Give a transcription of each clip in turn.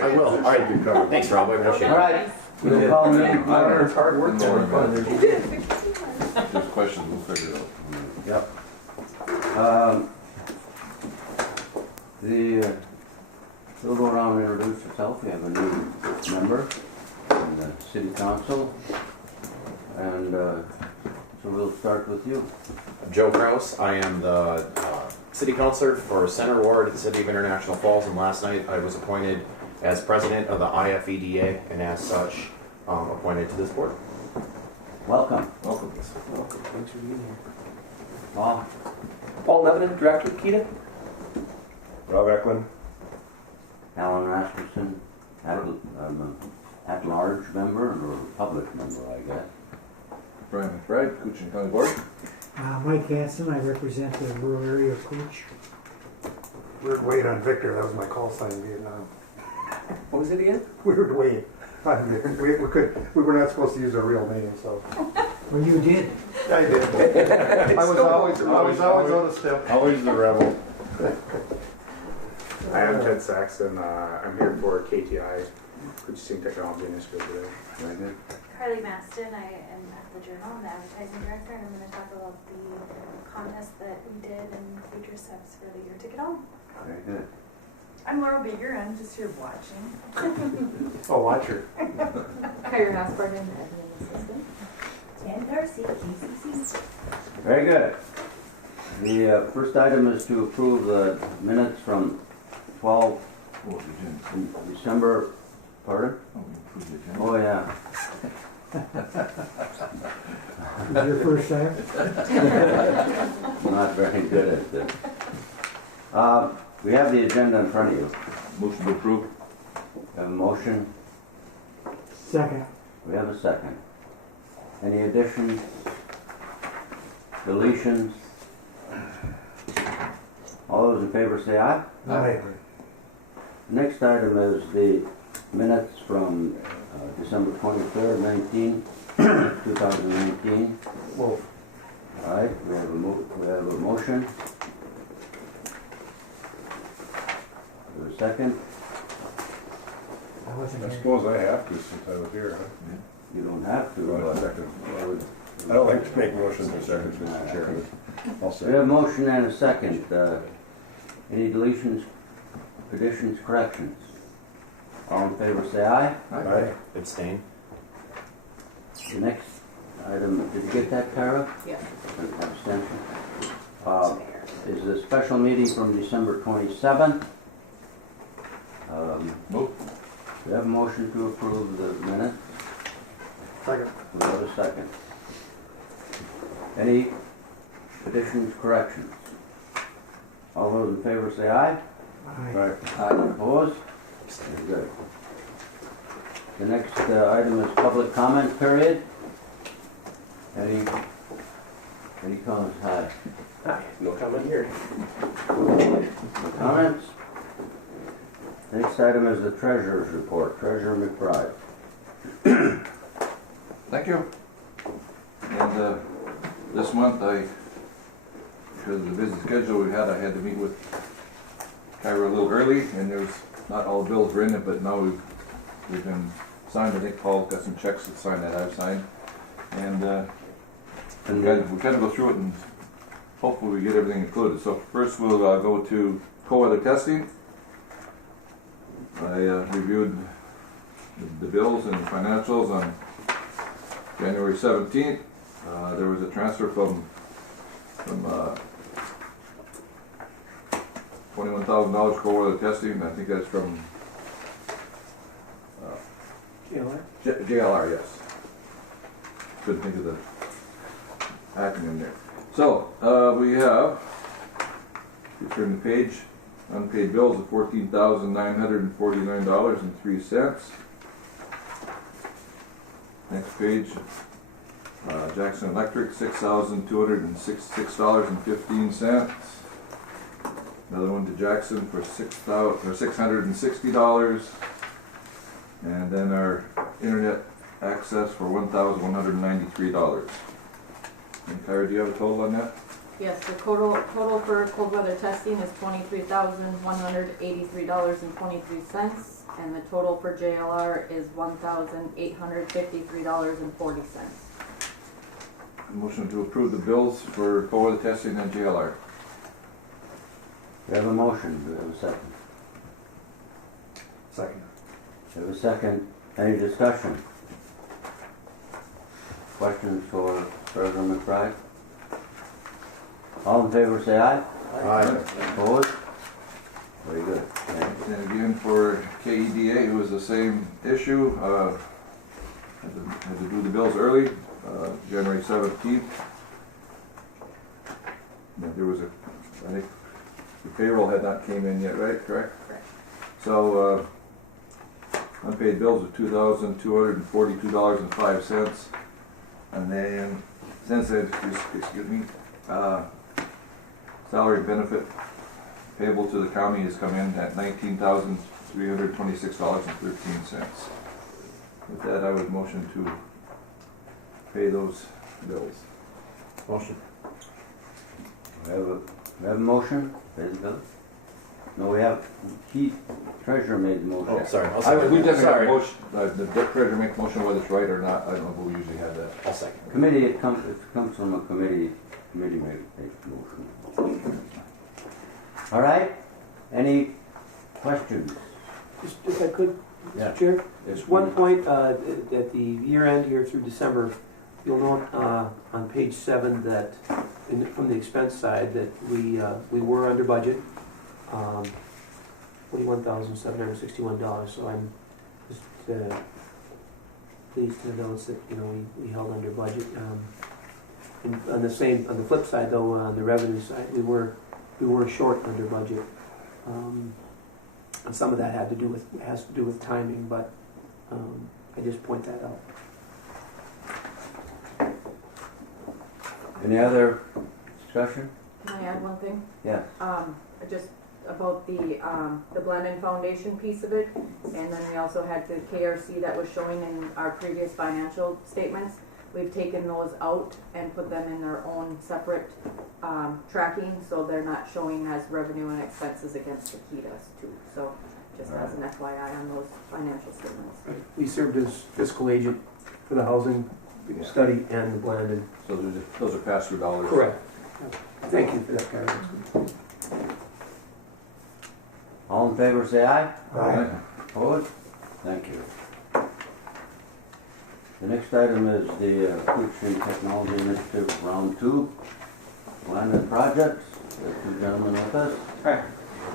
I will. All right. Thanks, Rob. I appreciate it. All right. We'll call the meeting. It's hard work. Just questions, we'll figure it out. Yep. We'll go around and introduce yourself. We have a new member in the city council. And so we'll start with you. Joe Kraus. I am the city councilor for Center Ward at the City of International Falls, and last night I was appointed as president of the IFEDA, and as such, appointed to this board. Welcome. Welcome. Welcome. Thanks for being here. Paul. Paul Lebanon, Director of KETA. Rob Eklund. Alan Rasmussen, at-large member or public member, I guess. Brian McBride, Koochiching County Board. Mike Hanson, I represent the rural area of Cooch. Weird Wade on Victor, that was my call sign in Vietnam. What was it again? Weird Wade on Victor. We were not supposed to use our real name, so. Well, you did. I did. I was always on a step. Always the rebel. Hi, I'm Ted Saxon. I'm here for KTI, Koochiching Technology Initiative today. Very good. Carly Maston, I am at the Journal, I'm the advertising director, and I'm going to talk about the contest that we did and future steps for the Your Ticket Home. Very good. I'm Laura Bigger, I'm just here watching. Oh, watch her. Kyra Hasbarden, admin assistant. And Darcy, KCC. Very good. The first item is to approve the minutes from 12 December. Pardon? Oh, yeah. Is your first time? I'm not very good at this. We have the agenda in front of you. Motion to approve. We have a motion. Second. We have a second. Any additions? Deletions? All those in favor say aye. Aye. Next item is the minutes from December 23rd, 2019. Well, All right, we have a motion. We have a second. I wasn't I here. suppose I have to since I was here, huh? You don't have to. Well, but- second. I don't like to make motions in seconds, Mr. Chairman. I'll We have a second. motion and a second. Any deletions, additions, corrections? All in favor say aye. Aye. Abstain. The next item, did you get that, Tara? Yeah. Abstention. Is the special meeting from December 27th. Move. We have a motion to approve the minutes. second. We have a second. Any additions, corrections? All those in favor say aye. Aye. Aye. Opposed? Very good. The next item is public comment period. Any comments? Hi. Hi, no comment here. No comments? Next item is the treasurer's report. Treasurer McBride. Thank you. And this month because of the busy schedule we had, I had to meet with Kyra a little early, and there's not all the bills were in it, but now we've been signed. I think Paul's got some checks to sign that I've signed. And we kind of go through it and hopefully we get everything included. So first we'll go to cold weather testing. I reviewed the bills and the financials on January 17th. There was a transfer from $21,000 cold weather testing. I think that's from JLR, yes. Couldn't think of the acronym there. So we have, if you turn the page, unpaid bills of $14,949.03. Next page, Jackson Electric, $6,266.15. Another one to Jackson for $660. And then our internet access for $1,193. And Kyra, do you have a total on that? Yes, the total for cold weather testing is $23,183.23, and the total for JLR is $1,853.40. Motion to approve the bills for cold weather testing and JLR. We have a motion, do we have a second? Second. We have a second, any discussion? Questions for President McBride? All in favor say aye. Aye. Opposed? Very good. Thank you. And again, for KEDA, it was the same issue. Had to do the bills early, January 17th. There was I think the payroll had not came in yet, right? Correct? Correct. So, unpaid bills of $2,242.05. And then, since then, excuse me, salary benefit payable to the county has come in at $19,326.13. With that, I would motion to pay those bills. Motion. We have a motion, pay the bill? No, we have, treasurer made the motion. Oh, sorry. I'll We second. definitely have a Sorry. motion, the treasurer make motion whether it's right or not. I don't know if we usually have that. I'll second. Committee, it comes from a committee makes motion. All right, any questions? Just if I could, Yeah. Mr. Chair, just one point, at the year end here through December, you'll note, on page 7 that, from the expense side, that we were under budget, $41,761, so I'm just, pleased to announce that, we held under budget. And on the flip side though, on the revenue side, we were short under budget. And some of that has to do with timing, but I just point that out. Any other discussion? Can I add one thing? Yes. Just about the Blendon Foundation piece of it, and then we also had the KRC that was showing in our previous financial statements. We've taken those out and put them in their own separate tracking, so they're not showing as revenue and expenses against the KEDAs too. So just as an FYI on those financial statements. We served as fiscal agent for the housing study and the Blandon. So those are pass-through dollars. Correct. Thank you for that, Karen. All in favor say aye. Aye. Opposed? Thank you. The next item is the Koochiching Technology Initiative Round 2. Landed projects. There's two gentlemen with us. Hi.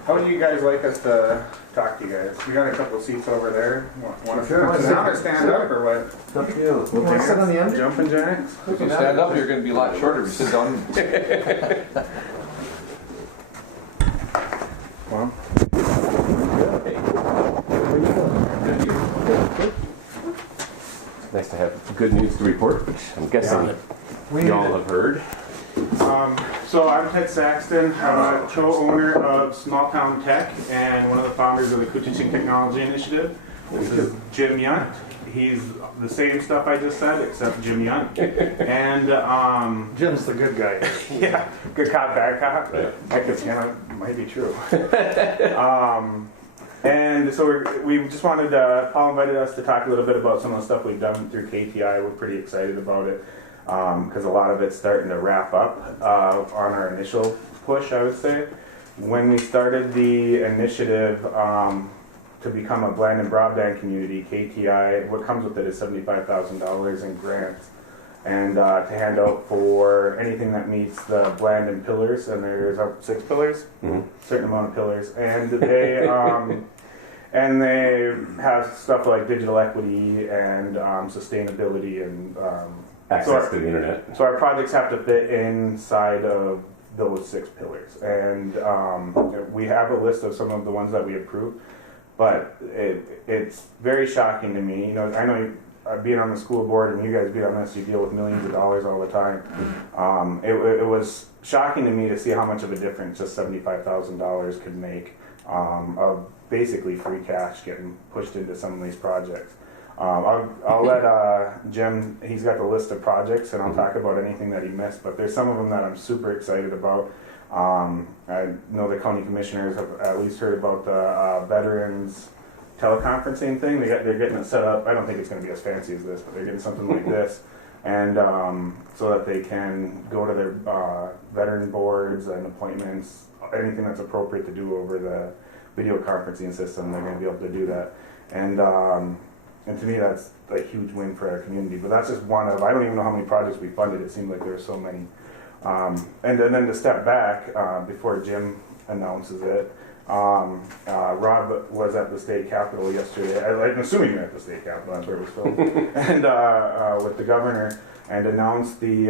How would you guys like us to talk to you guys? We got a couple seats over there. Want to sit down or stand up or what? It's up to you. Want to sit on the end? Jumping jacks? If you stand up, you're going to be a lot shorter if you sit down. Well, Nice to have good news to report, which I'm guessing you all have heard. so I'm Ted Saxton. I'm a co-owner of Small Town Tech and one of the founders of the Koochiching Technology Initiative. This is Jim Yunt. He's the same stuff I just said, except Jim Yunt. And Jim's the good guy. yeah, good cop, bad cop. Right. That might be true. And so we just wanted Paul invited us to talk a little bit about some of the stuff we've done through KTI. We're pretty excited about it because a lot of it's starting to wrap up on our initial push, I would say. When we started the initiative to become a Blandon broadband community, KTI, what comes with it is $75,000 in grants. And to hand out for anything that meets the Blandon pillars, and there's 6 pillars, certain amount of pillars, and they have stuff like digital equity and sustainability and Access to the internet. So our projects have to fit inside of those 6 pillars, and we have a list of some of the ones that we approved, but it's very shocking to me. I know. Being on the school board and you guys being on this, you deal with millions of dollars all the time. It was shocking to me to see how much of a difference just $75,000 could make of basically free cash getting pushed into some of these projects. I'll let Jim, he's got the list of projects, and I'll talk about anything that he missed, but there's some of them that I'm super excited about. I know the county commissioners have at least heard about the veterans teleconferencing thing. They're getting it set up. I don't think it's going to be as fancy as this, but they're getting something like this, and so that they can go to their veteran boards and appointments, anything that's appropriate to do over the video conferencing system. They're going to be able to do that, and to me that's a huge win for our community. But that's just one of, I don't even know how many projects we funded. It seemed like there were so many. And then to step back before Jim announces it, Rob was at the state capitol yesterday. I'm assuming you're at the state capitol, that's where it was filmed, and with the governor, and announced the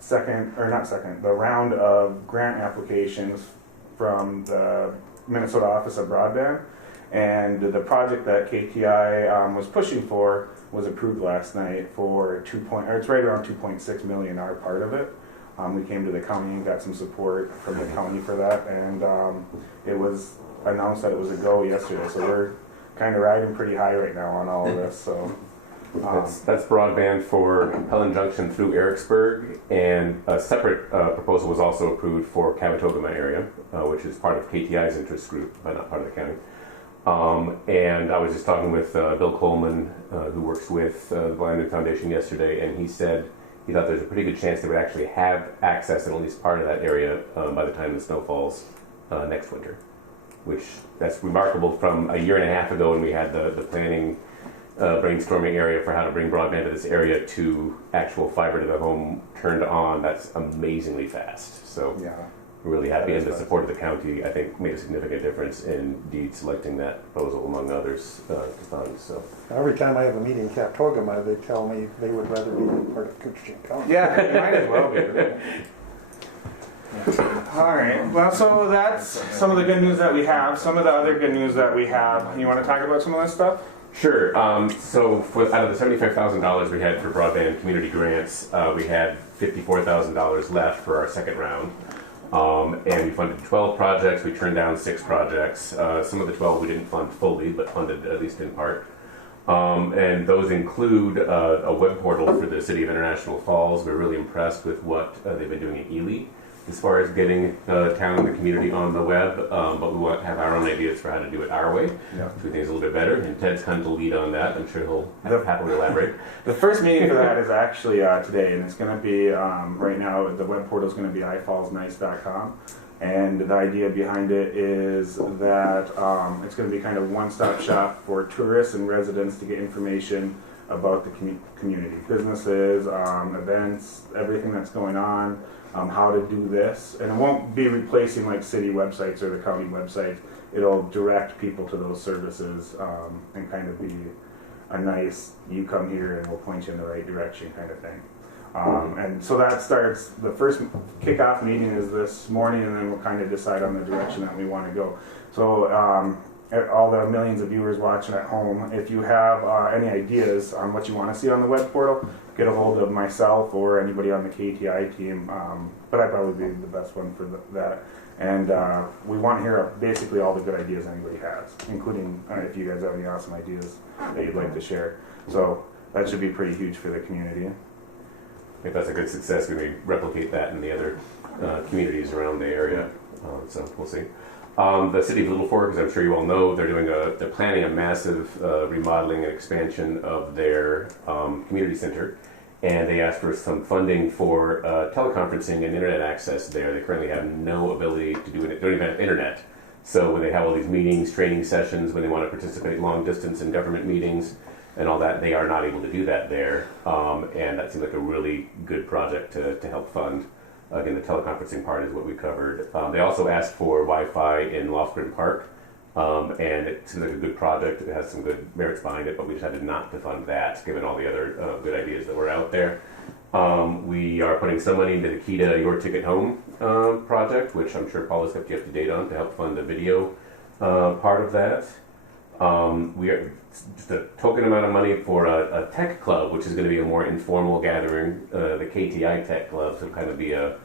the round of grant applications from the Minnesota Office of Broadband. And the project that KTI was pushing for was approved last night for it's right around 2.6 million, our part of it. We came to the county and got some support from the county for that, and it was announced that it was a go yesterday. So we're kind of riding pretty high right now on all of this. So that's broadband for Helen Junction through Ericksburg, and a separate proposal was also approved for Camatogama area, which is part of KTI's interest group, but not part of the county. And I was just talking with Bill Coleman, who works with the Blind Foundation yesterday, and he said he thought there's a pretty good chance they would actually have access in at least part of that area by the time the snow falls next winter, which that's remarkable from a year and a half ago when we had the planning brainstorming area for how to bring broadband to this area to actual fiber to the home turned on. That's amazingly fast. So yeah, we're really happy, and the support of the county, I think, made a significant difference in indeed selecting that proposal among others to fund. So Every time I have a meeting in Captogama, they tell me they would rather be part of Koochiching County. yeah, you might as well be. All right. Well, so that's some of the good news that we have. Some of the other good news that we have. You want to talk about some of this stuff? sure. So out of the $75,000 we had for broadband community grants, we had $54,000 left for our second round. And we funded 12 projects. We turned down 6 projects. Some of the 12 we didn't fund fully, but funded at least in part. And those include a web portal for the City of International Falls. We're really impressed with what they've been doing at Ely as far as getting town and the community on the web, but we want to have our own ideas for how to do it our way, which we think is a little bit better. And Ted's kind of the lead on that. I'm sure he'll happily elaborate. The first meeting for that is actually today, and it's going to be, right now, the web portal is going to be ifallsnice.com. And the idea behind it is that it's going to be kind of one-stop shop for tourists and residents to get information about the community, businesses, events, everything that's going on, how to do this. And it won't be replacing like city websites or the county websites. It'll direct people to those services and kind of be a nice, you come here and we'll point you in the right direction kind of thing. And so that starts, the first kickoff meeting is this morning, and then we'll kind of decide on the direction that we want to go. So all the millions of viewers watching at home, if you have any ideas on what you want to see on the web portal, get a hold of myself or anybody on the KTI team, but I'd probably be the best one for that. And we want to hear basically all the good ideas anybody has, including if you guys have any awesome ideas that you'd like to share. So that should be pretty huge for the community. If that's a good success, we may replicate that in the other communities around the area. So we'll see. The city of Little Fork, as I'm sure you all know, they're planning a massive remodeling and expansion of their community center, and they asked for some funding for teleconferencing and internet access there. They currently have no ability to do it. They don't even have internet. So when they have all these meetings, training sessions, when they want to participate long distance in government meetings, and all that, they are not able to do that there, and that seems like a really good project to help fund. Again, the teleconferencing part is what we covered. They also asked for Wi-Fi in Lofgren Park, and it seems like a good project. It has some good merits behind it, but we decided not to fund that, given all the other good ideas that were out there. We are putting some money into the Key to Your Ticket Home project, which I'm sure Paul has kept you up to date on, to help fund the video part of that. We are just a token amount of money for a tech club, which is going to be a more informal gathering, the KTI Tech Club, so kind of be a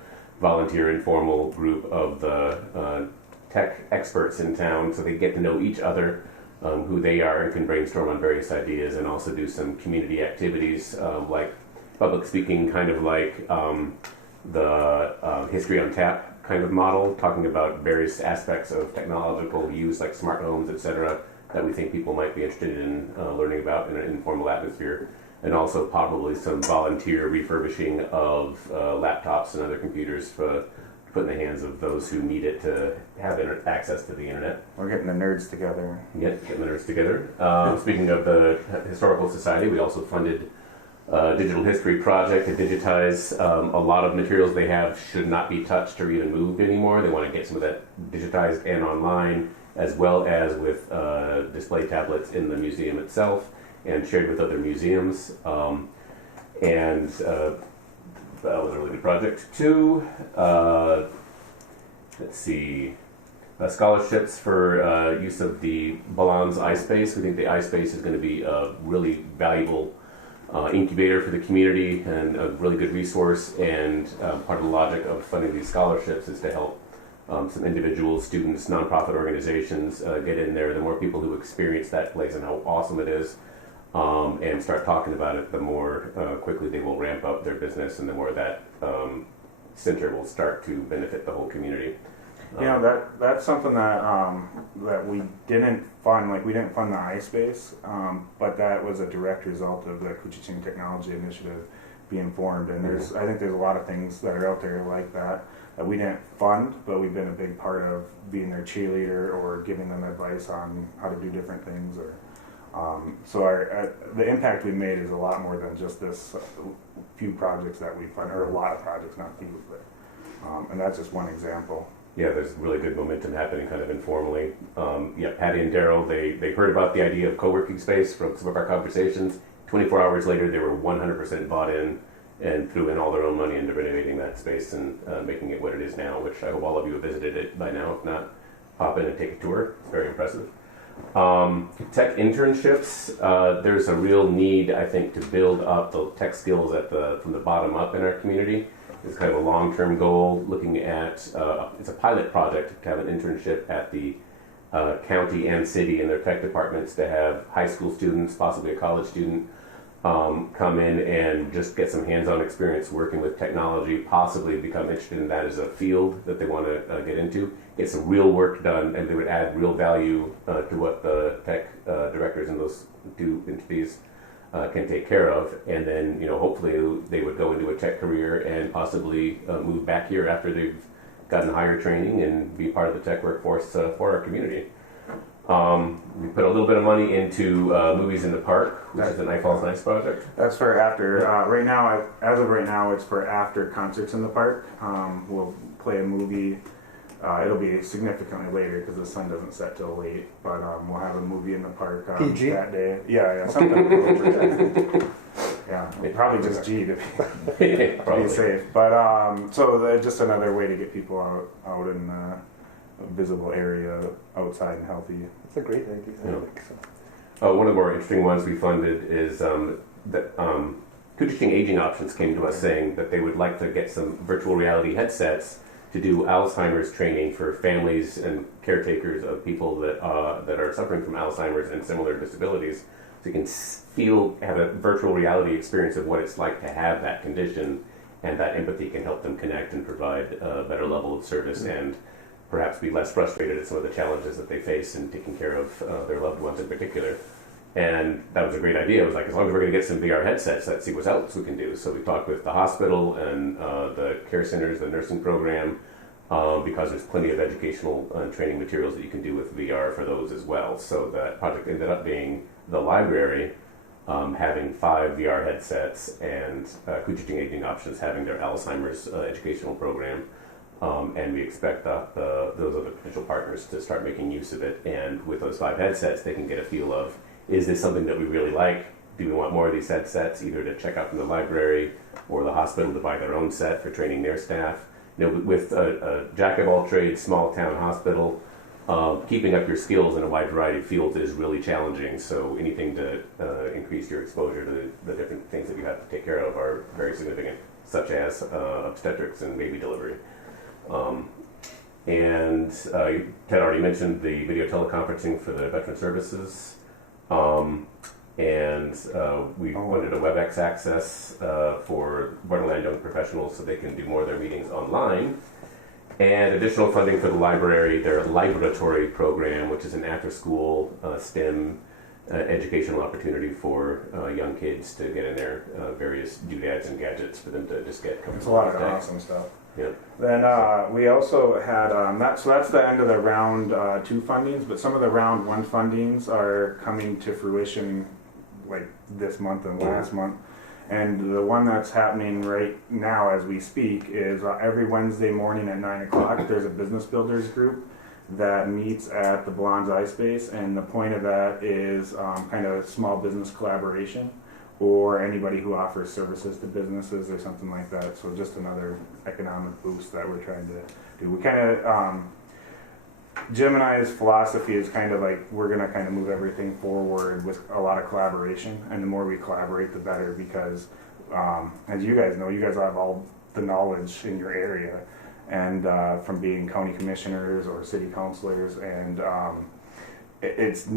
volunteer informal group of the tech experts in town, so they get to know each other who they are and can brainstorm on various ideas, and also do some community activities like public speaking, kind of like the History on Tap kind of model, talking about various aspects of technological use like smart homes, etc., that we think people might be interested in learning about in an informal atmosphere. And also probably some volunteer refurbishing of laptops and other computers for put in the hands of those who need it to have access to the internet. We're getting the nerds together. Getting the nerds together. Speaking of the Historical Society, we also funded a digital history project to digitize a lot of materials they have should not be touched or even moved anymore. They want to get some of that digitized and online, as well as with display tablets in the museum itself and shared with other museums. That was a really good project too. Let's see. Scholarships for use of the Balans iSpace. We think the iSpace is going to be a really valuable incubator for the community and a really good resource. And part of the logic of funding these scholarships is to help some individuals, students, nonprofit organizations get in there. The more people who experience that place and how awesome it is, and start talking about it, the more quickly they will ramp up their business, and the more that center will start to benefit the whole community. That's something that we didn't fund. Like, we didn't fund the iSpace, but that was a direct result of the Koochiching Technology Initiative being formed. And I think there's a lot of things that are out there like that we didn't fund, but we've been a big part of being their cheerleader or giving them advice on how to do different things. The impact we made is a lot more than just this few projects that we fund, or a lot of projects, not few, but and that's just one example. Yeah, there's really good momentum happening kind of informally. Patty and Daryl, they heard about the idea of co-working space from some of our conversations. 24 hours later, they were 100% bought in and threw in all their own money into renovating that space and making it what it is now, which I hope all of you have visited it by now. If not, pop in and take a tour. It's very impressive. Tech internships, there's a real need, I think, to build up the tech skills from the bottom up in our community. It's kind of a long-term goal, looking at, it's a pilot project to have an internship at the county and city and their tech departments, to have high school students, possibly a college student, come in and just get some hands-on experience working with technology, possibly become interested in that as a field that they want to get into, get some real work done, and they would add real value to what the tech directors in those two entities can take care of. And then, hopefully they would go into a tech career and possibly move back here after they've gotten higher training and be part of the tech workforce for our community. We put a little bit of money into Movies in the Park, which is an I Falls Nice project. That's for after, right now, as of right now, it's for after concerts in the park. We'll play a movie. It'll be significantly later because the sun doesn't set till late, but we'll have a movie in the park PG? that day. Yeah, something. Yeah, probably just G to be safe. But so just another way to get people out in a visible area, outside and healthy. It's a great idea. Yeah. One of the more interesting ones we funded is that Koochiching Aging Options came to us saying that they would like to get some virtual reality headsets to do Alzheimer's training for families and caretakers of people that are suffering from Alzheimer's and similar disabilities. So you can have a virtual reality experience of what it's like to have that condition, and that empathy can help them connect and provide a better level of service and perhaps be less frustrated at some of the challenges that they face in taking care of their loved ones in particular. And that was a great idea. It was like, as long as we're going to get some VR headsets, let's see what else we can do. So we talked with the hospital and the care centers, the nursing program, because there's plenty of educational and training materials that you can do with VR for those as well. So that project ended up being the library having 5 VR headsets, and Koochiching Aging Options having their Alzheimer's educational program. And we expect those other potential partners to start making use of it. And with those 5 headsets, they can get a feel of, is this something that we really like? Do we want more of these headsets, either to check out from the library or the hospital to buy their own set for training their staff? With a jack of all trades, small town hospital, keeping up your skills in a wide variety of fields is really challenging. So anything to increase your exposure to the different things that you have to take care of are very significant, such as obstetrics and baby delivery. And Ted already mentioned the video teleconferencing for the Veteran Services. And we wanted a WebEx access for Borderland young professionals so they can do more of their meetings online. And additional funding for the library, their laboratory program, which is an after-school STEM educational opportunity for young kids to get in their various doodads and gadgets for them to just get comfortable. It's a lot of with that. awesome stuff. Yeah. Then we also had so that's the end of the round 2 fundings, but some of the round 1 fundings are coming to fruition like this month and last month. And the one that's happening right now as we speak is every Wednesday morning at 9 o'clock, there's a business builders group that meets at the Blondes Eye Space, and the point of that is kind of small business collaboration or anybody who offers services to businesses or something like that. So just another economic boost that we're trying to do. We kind of, Jim and I's philosophy is kind of like we're going to kind of move everything forward with a lot of collaboration, and the more we collaborate, the better, because as you guys know, you guys have all the knowledge in your area, and from being county commissioners or city councilors, and it's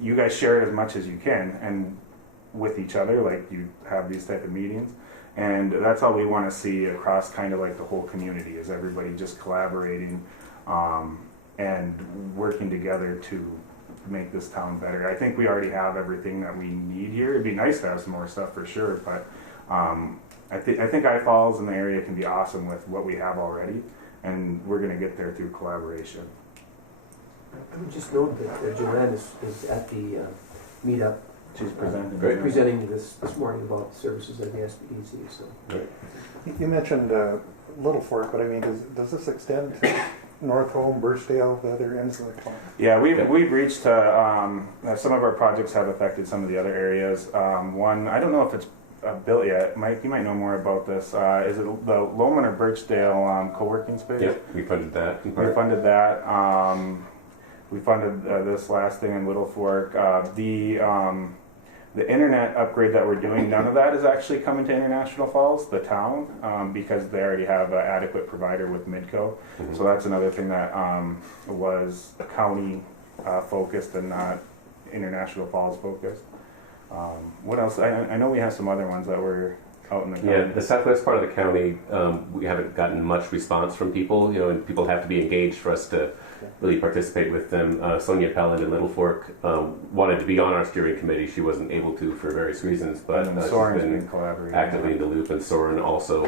you guys share it as much as you can, and with each other, like you have these type of meetings, and that's all we want to see across kind of like the whole community, is everybody just collaborating and working together to make this town better. I think we already have everything that we need here. It'd be nice to have some more stuff for sure, but I think I Falls and the area can be awesome with what we have already, and we're going to get there through collaboration. I would just note that Joanne is at the meetup. She's presenting. Presenting this morning about services at the SBDC. So. You mentioned Little Fork, but I mean, does this extend to North Home, Birchdale, the other ends of the county? Yeah, we've reached some of our projects have affected some of the other areas. One, I don't know if it's built yet. Mike, you might know more about this. Is it the Lowman or Birchdale co-working space? Yep, we funded that. We funded that. We funded this last thing in Little Fork. The internet upgrade that we're doing, none of that is actually coming to International Falls, the town, because they already have an adequate provider with Midco. Mm-hmm. So that's another thing that was county focused and not International Falls focused. What else? I know we have some other ones that were out in the county. Yeah, the southwest part of the county, we haven't gotten much response from people, and people have to be engaged for us to really participate with them. Sonia Pelland in Little Fork wanted to be on our steering committee. She wasn't able to for various reasons, but she's been actively in the loop, and Soren also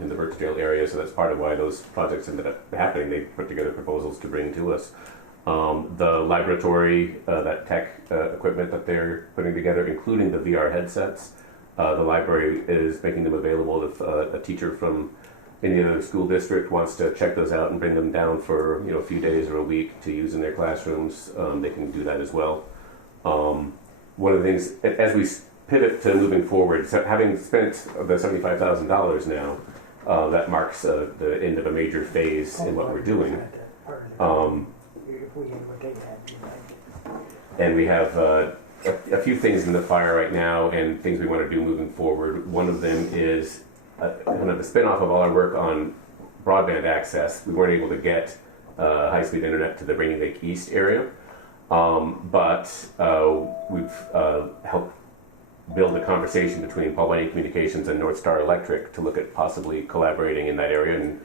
in the Birchdale area, so that's part of why those projects ended up happening. They put together proposals to bring to us. The laboratory, that tech equipment that they're putting together, including the VR headsets, the library is making them available if a teacher from any other school district wants to check those out and bring them down for a few days or a week to use in their classrooms. They can do that as well. One of the things, as we pivot to moving forward, so having spent the $75,000 now, that marks the end of a major phase in what we're doing. And we have a few things in the fire right now and things we want to do moving forward. One of them is kind of the spin-off of all our work on broadband access. We weren't able to get high-speed internet to the Rainy Lake East area, but we've helped build a conversation between Paul Whiting Communications and North Star Electric to look at possibly collaborating in that area. And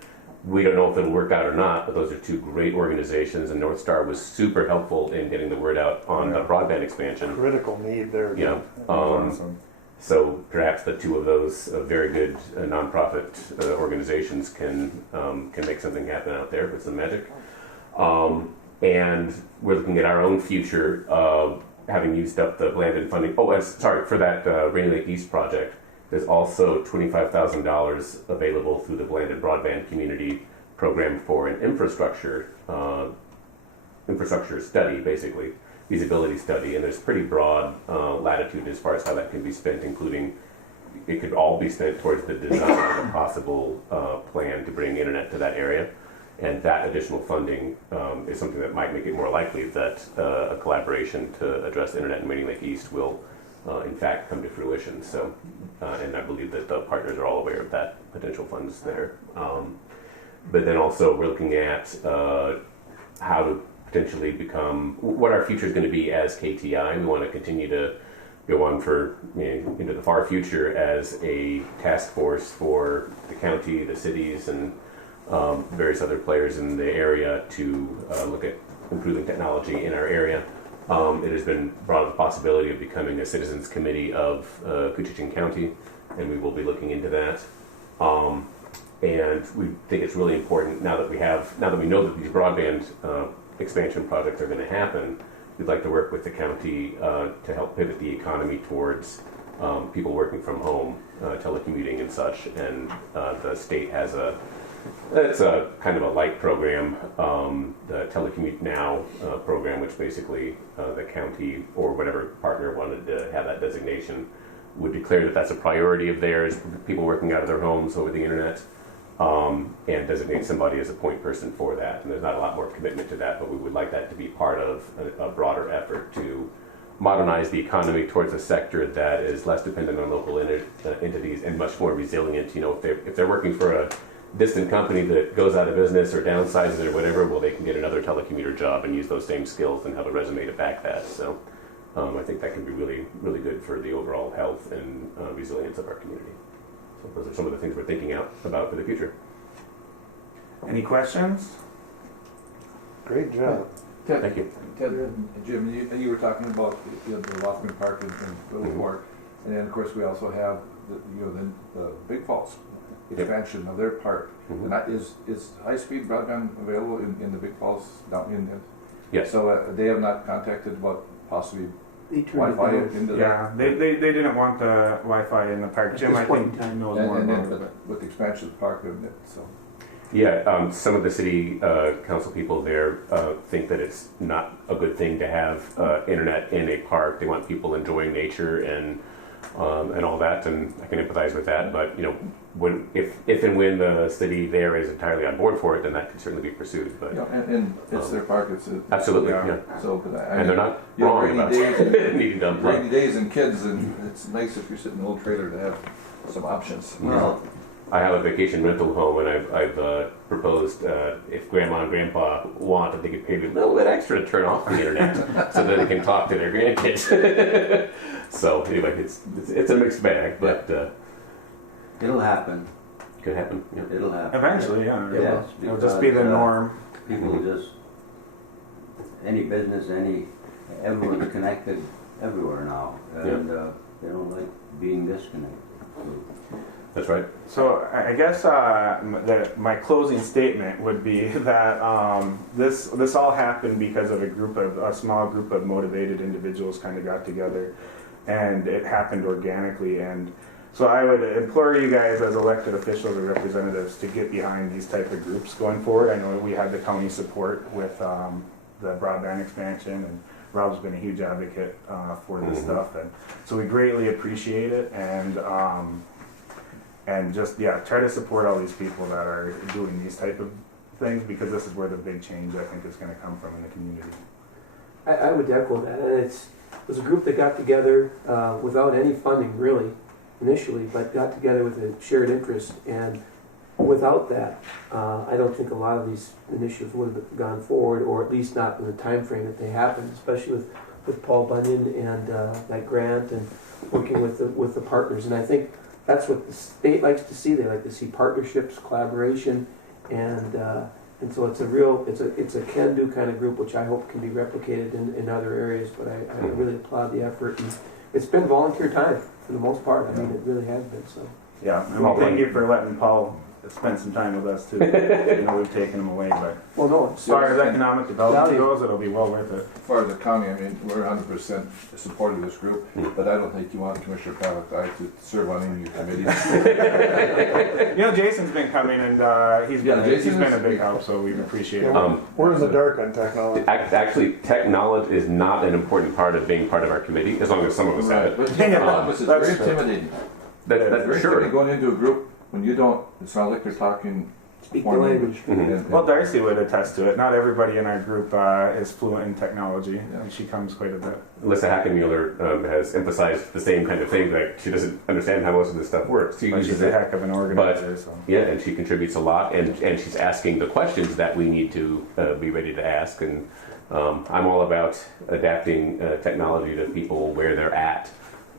we don't know if it'll work out or not, but those are two great organizations, and North Star was super helpful in getting the word out on the broadband expansion. Critical need there. Yeah. Awesome. So perhaps the two of those very good nonprofit organizations can make something happen out there with some magic. And we're looking at our own future, having used up the Blandon funding. Oh, sorry, for that Rainy Lake East project, there's also $25,000 available through the Blandon Broadband Community Program for an infrastructure study, basically. Feasibility study, and there's pretty broad latitude as far as how that can be spent, including it could all be spent towards the design of a possible plan to bring internet to that area, and that additional funding is something that might make it more likely that a collaboration to address internet in Rainy Lake East will in fact come to fruition. So, and I believe that the partners are all aware of that potential funds there. but then also we're looking at how to potentially become what our future is going to be as KTI. We want to continue to go on for into the far future as a task force for the county, the cities, and various other players in the area to look at improving technology in our area. It has been brought up the possibility of becoming a citizens committee of Koochiching County, and we will be looking into that. And we think it's really important now that we know that these broadband expansion projects are going to happen. We'd like to work with the county to help pivot the economy towards people working from home, telecommuting and such. And the state has it's a kind of a light program, the Telecommute Now program, which basically the county or whatever partner wanted to have that designation would declare that that's a priority of theirs, people working out of their homes over the internet, and designate somebody as a point person for that. And there's not a lot more commitment to that, but we would like that to be part of a broader effort to modernize the economy towards a sector that is less dependent on local entities and much more resilient. You know, if they're working for a distant company that goes out of business or downsizes or whatever, well, they can get another telecommuter job and use those same skills and have a resume to back that. So I think that can be really, really good for the overall health and resilience of our community. So those are some of the things we're thinking about for the future. Any questions? Great job. Ted, Thank you. Jim, you were talking about the Lothman Park in Little Fork, and then of course we also have the Big Falls expansion of their park. Mm-hmm. And that is high-speed broadband available in the Big Falls down in? Yes. So they have not contacted about possibly They turned it Wi-Fi down. into Yeah, they didn't want the Wi-Fi in the park. At Jim, this I point think, in time. knows that? more And about then it. with the expansion of the park, isn't it? So Yeah, some of the city council people there think that it's not a good thing to have internet in a park. They want people enjoying nature and all that, and I can empathize with that. But you know, if and when the city there is entirely on board for it, then that could certainly be pursued. But and it's their park. absolutely, yeah. yeah. So And they're not wrong rainy about days and needing to unplug. rainy days and kids, and it's nice if you're sitting in a little trailer to have some options. Well, I have a vacation rental home, and I've proposed if Grandma and Grandpa want, that they could pay me a little bit extra to turn off the internet so that they can talk to their grandkids. So anyway, it's a mixed bag, but It'll happen. could happen. Yeah. It'll happen. Eventually, yeah. Yes, It'll just be the because, norm. People just, any business, everyone's connected everywhere now, and they don't like being disconnected. That's right. So I guess my closing statement would be that this all happened because of a small group of motivated individuals kind of got together, and it happened organically. And so I would implore you guys as elected officials or representatives to get behind these type of groups going forward. I know we had the county support with the broadband expansion, and Rob's been a huge advocate for this stuff, and so we greatly appreciate it. And just, try to support all these people that are doing these type of things, because this is where the big change, I think, is going to come from in the community. I would echo that. And it was a group that got together without any funding, really, initially, but got together with a shared interest. And without that, I don't think a lot of these initiatives would have gone forward, or at least not in the time frame that they happened, especially with Paul Bunyan and that grant and working with the partners. And I think that's what the state likes to see. They like to see partnerships, collaboration, and so it's a can-do kind of group, which I hope can be replicated in other areas. But I really applaud the effort, and it's been volunteer time for the most part. I mean, it really has been. So Yeah, and we thank you for letting Paul spend some time with us too. We've taken him away, but well, no, as far as economic development goes, it'll be well worth it. As far as the county, I mean, we're 100% supportive of this group, but I don't think you want Commissioner Pavlik to serve on any of your committees. Jason's been coming, and he's been a big help, so we appreciate it. We're in the dark on technology. Actually, tech knowledge is not an important part of being part of our committee, as long as some of us have it. But it's very intimidating. That's Very sure. intimidating going into a group when you don't, it's not like they're talking Speak the language. Well, Darcy would attest to it. Not everybody in our group is fluent in technology, and she comes quite a bit. Alyssa Hackenmuller has emphasized the same kind of thing. Like she doesn't understand how most of this stuff works. She But uses she's a it, heck of an organizer. So. yeah, and she contributes a lot, and she's asking the questions that we need to be ready to ask. And I'm all about adapting technology to people where they're at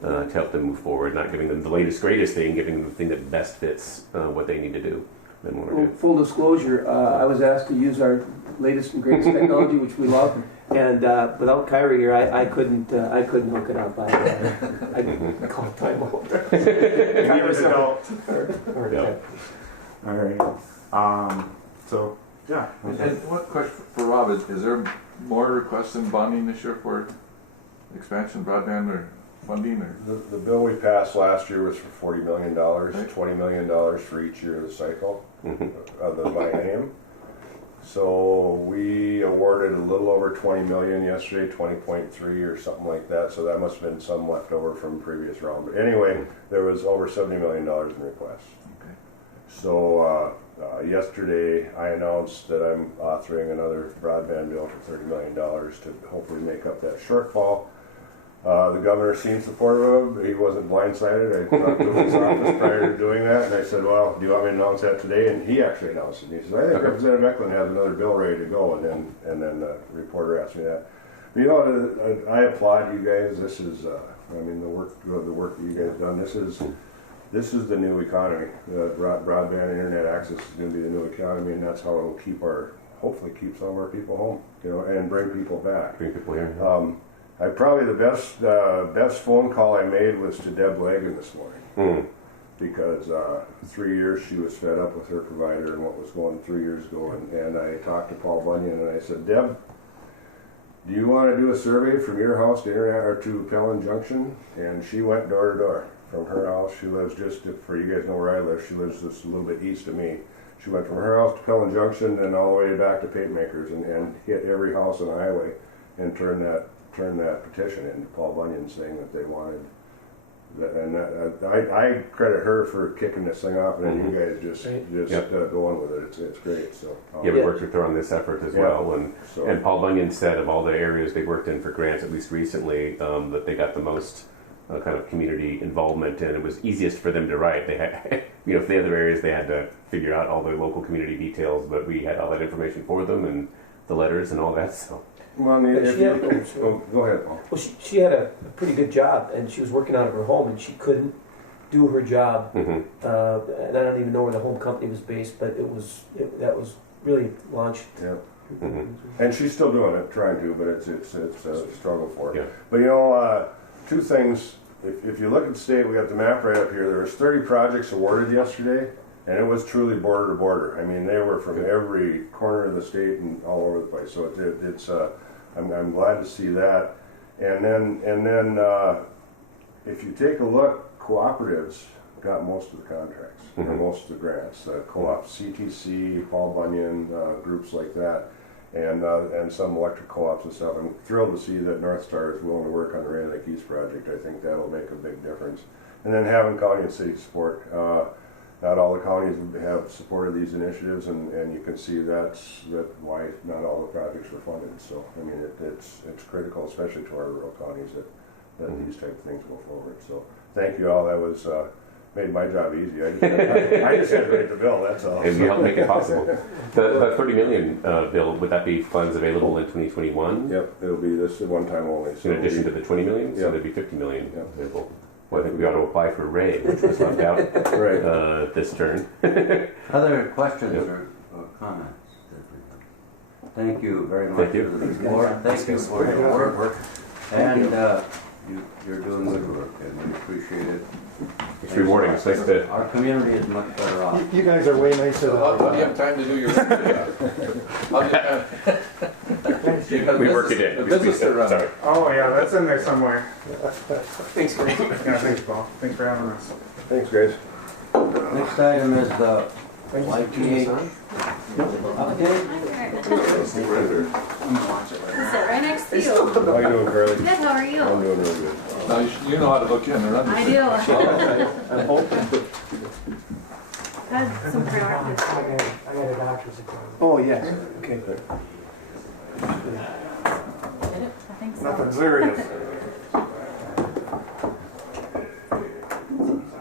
to help them move forward, not giving them the latest, greatest thing, giving them the thing that best fits what they need to do. Well, full disclosure, I was asked to use our latest and greatest technology, which we love, and without Kyrie here, I couldn't hook it up. I called time out. Kyra's adult. Yeah. All right. So yeah. And one question for Rob is there more requests in bonding this year for expansion of broadband or funding or? The bill we passed last year was for $40 million, Right. $20 million for each year of the cycle of the millennium. So we awarded a little over 20 million yesterday, 20.3 or something like that. So that must have been some left over from previous round. But anyway, there was over $70 million in requests. Okay. So yesterday I announced that I'm authoring another broadband bill for $30 million to hopefully make up that shortfall. The governor seemed supportive of it. He wasn't blindsided. I talked to his office prior to doing that, and I said, well, do you want me to announce that today? And he actually announced it. He says, I think Representative Eklund has another bill ready to go. And then the reporter asked me that. But, you know, I applaud you guys. This is, I mean, the work that you guys have done. This is the new economy. Broadband and internet access is going to be the new economy, and that's how it'll hopefully keep some of our people home, you know, and bring people back. Bring people here. Probably the best phone call I made was to Deb Lagan this morning, because 3 years she was fed up with her provider and what was going 3 years ago, and I talked to Paul Bunyan and I said, Deb, do you want to do a survey from your house to internet or to Pellin Junction? And she went door to door from her house. She lives just, for you guys know where I live, she lives just a little bit east of me. She went from her house to Pellin Junction and all the way back to Paint Makers and hit every house on the highway and turned that petition into Paul Bunyan saying that they wanted that, and I credit her for kicking this thing off, and then you guys just going with it. It's great. So we worked with her on this effort as well, and Paul Bunyan said of all the areas they worked in for grants, at least recently, that they got the most kind of community involvement in. It was easiest for them to write. They had, you know, if the other areas they had to figure out all the local community details, but we had all that information for them and the letters and all that. So. Well, I mean, go ahead, Paul. Well, she had a pretty good job, and she was working out of her home, and she couldn't do her job. And I don't even know where the home company was based, but that was really launched. Yeah. And she's still doing it, trying to, but it's a struggle for her. Yeah. But you know, two things. If you look at the state, we got the map right up here. There was 30 projects awarded yesterday, and it was truly border to border. I mean, they were from every corner of the state and all over the place. So it's I'm glad to see that. And then if you take a look, cooperatives got most of the contracts, or most of the grants. Co-ops, CTC, Paul Bunyan, groups like that, and some electric co-ops and stuff. I'm thrilled to see that North Star is willing to work on the Rain Lake East project. I think that'll make a big difference. And then having county and city support. Not all the counties have supported these initiatives, and you can see that's why not all the projects were funded. So I mean, it's critical, especially to our rural counties, that these type of things go forward. So thank you all. That was made my job easy. I just had to write the bill. That's all. And we helped make it possible. The $30 million bill, would that be funds available in 2021? Yep, it'll be this one time only. So in addition to the $20 million, so there'd be $50 million available. Well, I think we ought to apply for Ray, which was left out this turn. Other questions or comments? Thank you very much for the report. Thank you for your work. And you're doing good work, and we appreciate it. It's rewarding. It's nice to... Our community is much better off. You guys are way nicer than How do you have time to do your We work it in. Business to run. Sorry. Oh yeah, that's in there somewhere. Thanks, Greg. Yeah, thanks, Paul. Thanks for having us. Thanks, guys. Next item is the YPH update. Sit right next to you. How you doing, Carly? Good, how are you? I'm doing really good. Now, you know how to hook in and run this I thing. do. I'm hoping. Had some priorities. doctor's appointment. Oh, yes, okay. Did it? I think so. Nothing serious.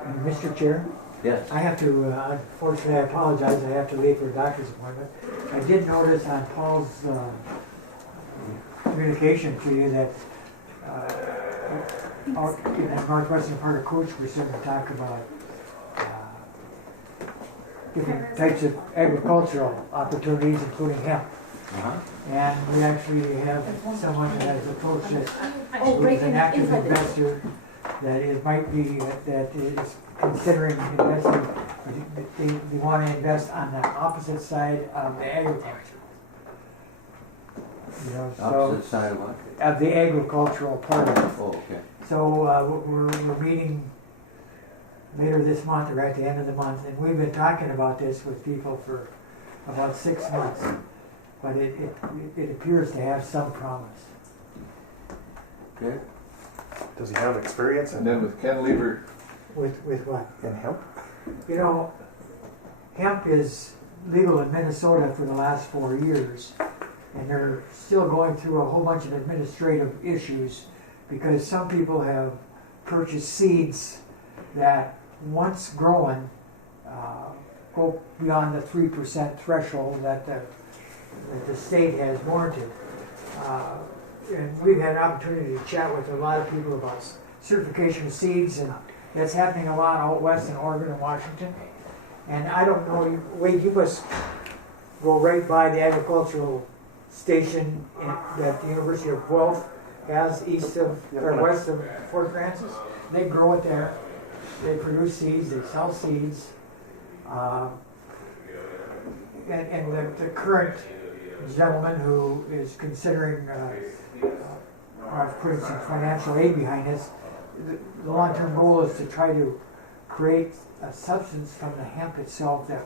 And Mr. Chair, Yes. I have to, unfortunately, I apologize, I have to leave for a doctor's appointment. I did notice on Paul's communication to you that out in the northwestern part of Coach, we're starting to talk about different types of agricultural opportunities, including hemp. Uh-huh. And we actually have someone that has approached us, Oh, who's right an in, active inside the. investor, that it might be, that is considering investing, they want to invest on the opposite side of the agriculture. You know, so, Opposite side of what? of the agricultural part of it. Oh, okay. So we're meeting later this month or at the end of the month, and we've been talking about this with people for about 6 months. But it appears to have some promise. Okay. Does he have experience And then with cantilever, With what? in hemp? You know, hemp is legal in Minnesota for the last 4 years, and they're still going through a whole bunch of administrative issues because some people have purchased seeds that, once growing, go beyond the 3% threshold that the state has warranted. And we've had an opportunity to chat with a lot of people about certification of seeds, and that's happening a lot out west in Oregon and Washington. And I don't know, Wade, you must go right by the agricultural station that the University of Guelph has east of, or west of Fort Francis. They grow it there. They produce seeds, they sell seeds. And the current gentleman who is considering putting some financial aid behind this, the long-term goal is to try to create a substance from the hemp itself that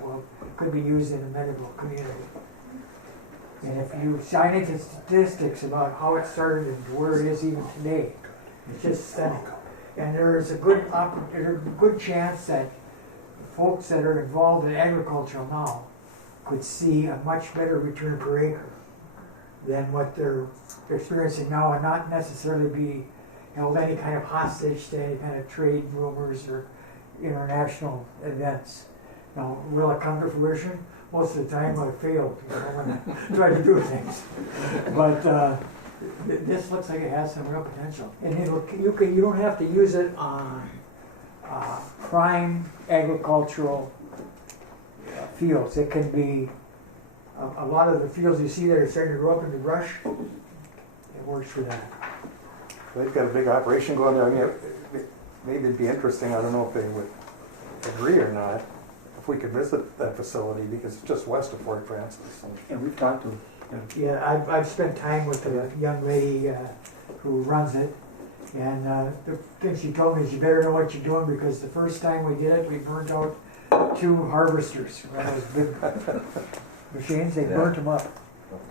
could be used in the medical community. And if you sign into statistics about how it started and where it is even today, it's just stunning. And there is a good chance that folks that are involved in agriculture now could see a much better return per acre than what they're experiencing now, and not necessarily be held any kind of hostage to any kind of trade rumors or international events. Now, will it come to fruition? Most of the time I've failed, you know, when I try to do things. But this looks like it has some real potential. And you don't have to use it on prime agricultural fields. It can be a lot of the fields you see that are starting to grow up into brush. It works for that. They've got a big operation going there. I mean, maybe it'd be interesting. I don't know if they would agree or not, if we could visit that facility, because it's just west of Fort Francis. And we've talked to them. Yeah, I've spent time with the young lady who runs it, and the thing she told me is you better know what you're doing, because the first time we did it, we burned out 2 harvesters. Those big machines, they burnt them up.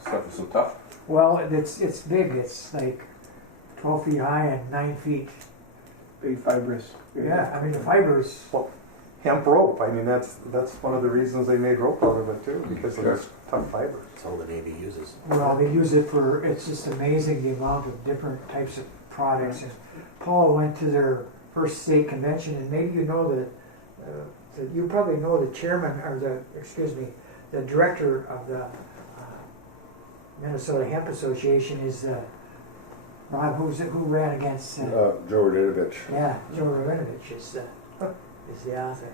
stuff is so tough. Well, it's big. It's like 12 feet high and 9 feet. Big fibrous. Yeah, I mean the fibers. Well, hemp rope. I mean, that's one of the reasons they made rope out of it too, because of those tough fibers. That's all the Navy uses. Well, they use it for. It's just amazing the amount of different types of products. And Paul went to their first state convention, and maybe you know that you probably know the chairman or the director of the Minnesota Hemp Association is Rob. Who ran against? Joe Radinovich. Yeah, Joe Radinovich is the author.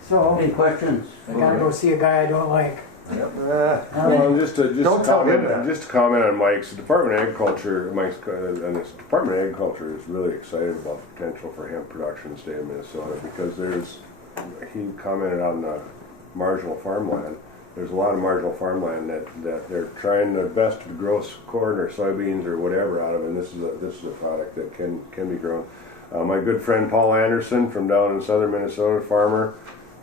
So Any questions? I gotta go see a guy I don't like. Well, just Don't tell him that. to comment on Mike's Department of Agriculture. Mike's and this Department of Agriculture is really excited about the potential for hemp production in the state of Minnesota, because he commented on the marginal farmland. There's a lot of marginal farmland that they're trying their best to grow corn or soybeans or whatever out of, and this is a product that can be grown. My good friend Paul Anderson from down in southern Minnesota, farmer,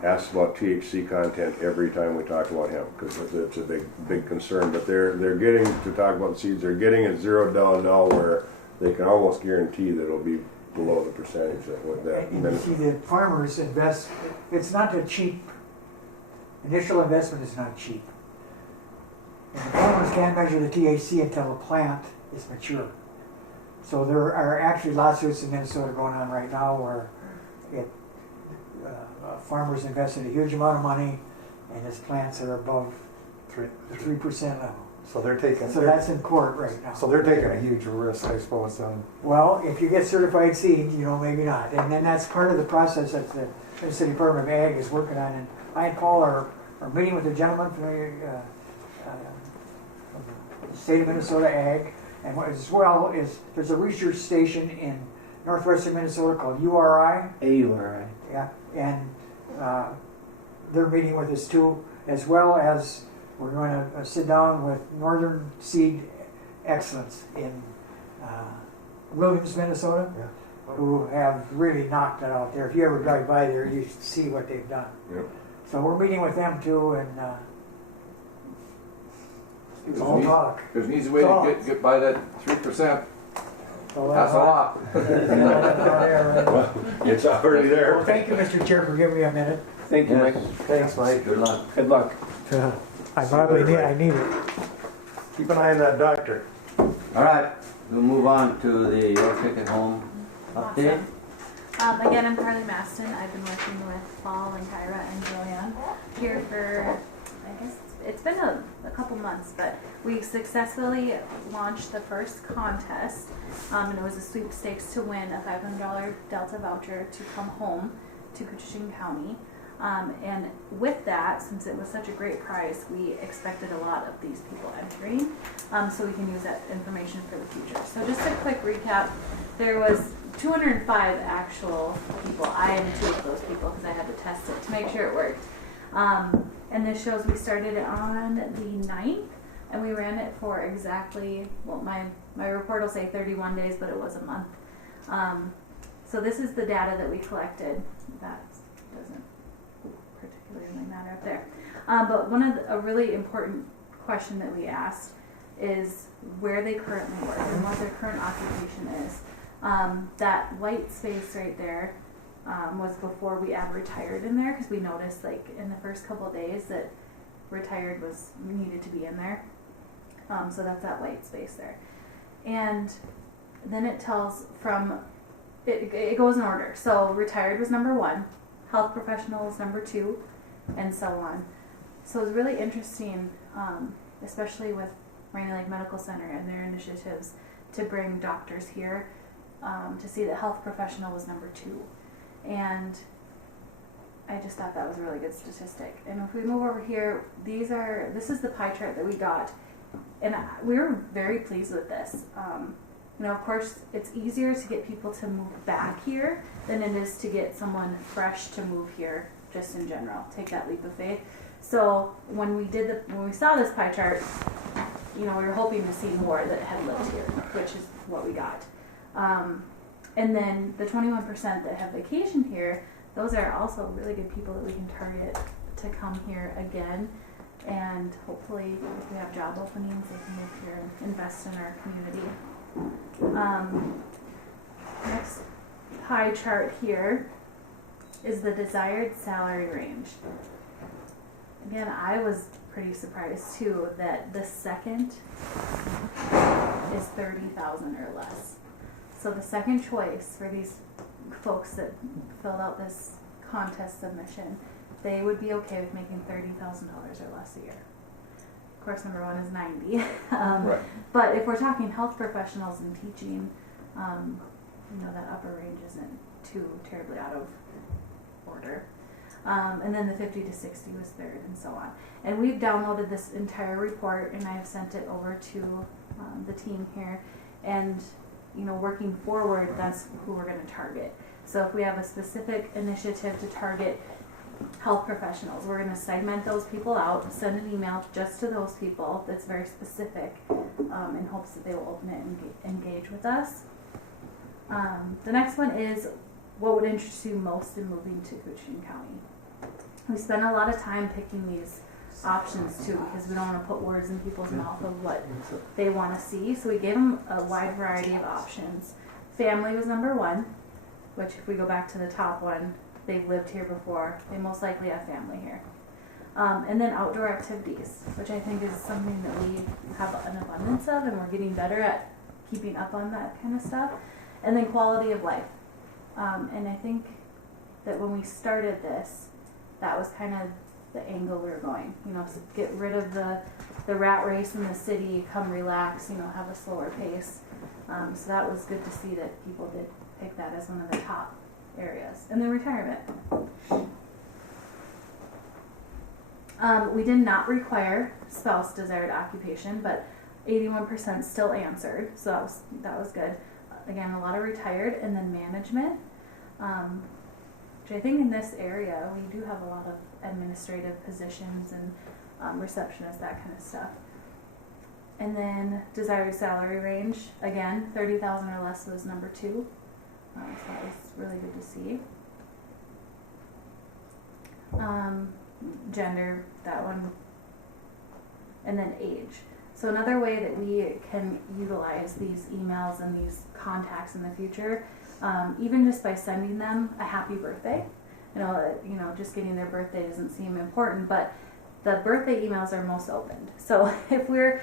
asks about THC content every time we talk about hemp, because it's a big concern. But they're getting to talk about seeds. They're getting it zeroed down now, where they can almost guarantee that it'll be below the percentage that with that. And you see the farmers invest. It's not a cheap initial investment is not cheap. And the farmers can't measure the THC until the plant is mature. So there are actually lawsuits in Minnesota going on right now where farmers invested a huge amount of money and his plants are above the 3% level. So they're taking. So that's in court right now. So they're taking a huge risk, I suppose. Well, if you get certified seed, maybe not. And then that's part of the process that the Minnesota Department of Ag is working on. And I and Paul are meeting with a gentleman from the state of Minnesota Ag. And what as well is there's a research station in northwestern Minnesota called URI. AURI. Yeah, and they're meeting with us too, as well as we're going to sit down with Northern Seed Excellence in Williams, Minnesota, who have really knocked it out there. If you ever drive by there, you see what they've done. Yep. So we're meeting with them too, and it's all talk. There's an easy way to get by that 3%. So That's a lot. It's already there. Well, thank you, Mr. Chair, for giving me a minute. Thank you, Mike. Thanks, Mike. Good luck. Good luck. I need it. Keep an eye on that doctor. All right, we'll move on to the Your Ticket Home update. Awesome. Again, I'm Carly Maston. I've been working with Paul and Kyra and Joanne here for, I guess, it's been a couple months, but we successfully launched the first contest, and it was a sweepstakes to win a $500 Delta voucher to come home to Koochiching County. And with that, since it was such a great prize, we expected a lot of these people entering, so we can use that information for the future. So just a quick recap, there was 205 actual people. I am two of those people because I had to test it to make sure it worked. And this shows we started it on the 9th, and we ran it for exactly, well, my report will say 31 days, but it was a month. So this is the data that we collected. That doesn't particularly matter up there. But a really important question that we asked is where they currently work and what their current occupation is. That white space right there was before we add retired in there, because we noticed like in the first couple of days that retired was needed to be in there. So that's that white space there. And then it tells from, it goes in order. So retired was number 1, health professional is number 2, and so on. So it's really interesting, especially with Rainy Lake Medical Center and their initiatives to bring doctors here, to see that health professional was number 2. And I just thought that was a really good statistic. And if we move over here, this is the pie chart that we got. And we were very pleased with this. Of course, it's easier to get people to move back here than it is to get someone fresh to move here, just in general. Take that leap of faith. So when we saw this pie chart, we were hoping to see more that had lived here, which is what we got. And then the 21% that have vacation here, those are also really good people that we can target to come here again. And hopefully, if we have job openings, they can move here and invest in our community. Next pie chart here is the desired salary range. Again, I was pretty surprised too that the second is $30,000 or less. So the second choice for these folks that filled out this contest submission, they would be okay with making $30,000 or less a year. Of course, number 1 is 90. Right. But if we're talking health professionals and teaching, that upper range isn't too terribly out of order. And then the 50 to 60 was third, and so on. And we've downloaded this entire report, and I've sent it over to the team here. And working forward, that's who we're going to target. So if we have a specific initiative to target health professionals, we're going to segment those people out, send an email just to those people that's very specific, in hopes that they will open it and engage with us. The next one is what would interest you most in moving to Koochiching County. We spend a lot of time picking these options too, because we don't want to put words in people's mouth of what they want to see. So we gave them a wide variety of options. Family was number 1, which if we go back to the top one, they've lived here before. They most likely have family here. And then outdoor activities, which I think is something that we have an abundance of, and we're getting better at keeping up on that kind of stuff. And then quality of life. And I think that when we started this, that was kind of the angle we were going. You know, so get rid of the rat race in the city, come relax, you know, have a slower pace. So that was good to see that people did pick that as one of the top areas. And then retirement. We did not require spouse desired occupation, but 81% still answered, so that was good. Again, a lot of retired, and then management, which I think in this area we do have a lot of administrative positions and receptionists, that kind of stuff. And then desired salary range, again, 30,000 or less was number 2, so that was really good to see. Gender, that one, and then age. So another way that we can utilize these emails and these contacts in the future, even just by sending them a happy birthday. You know, just getting their birthday doesn't seem important, but the birthday emails are most opened. So if we're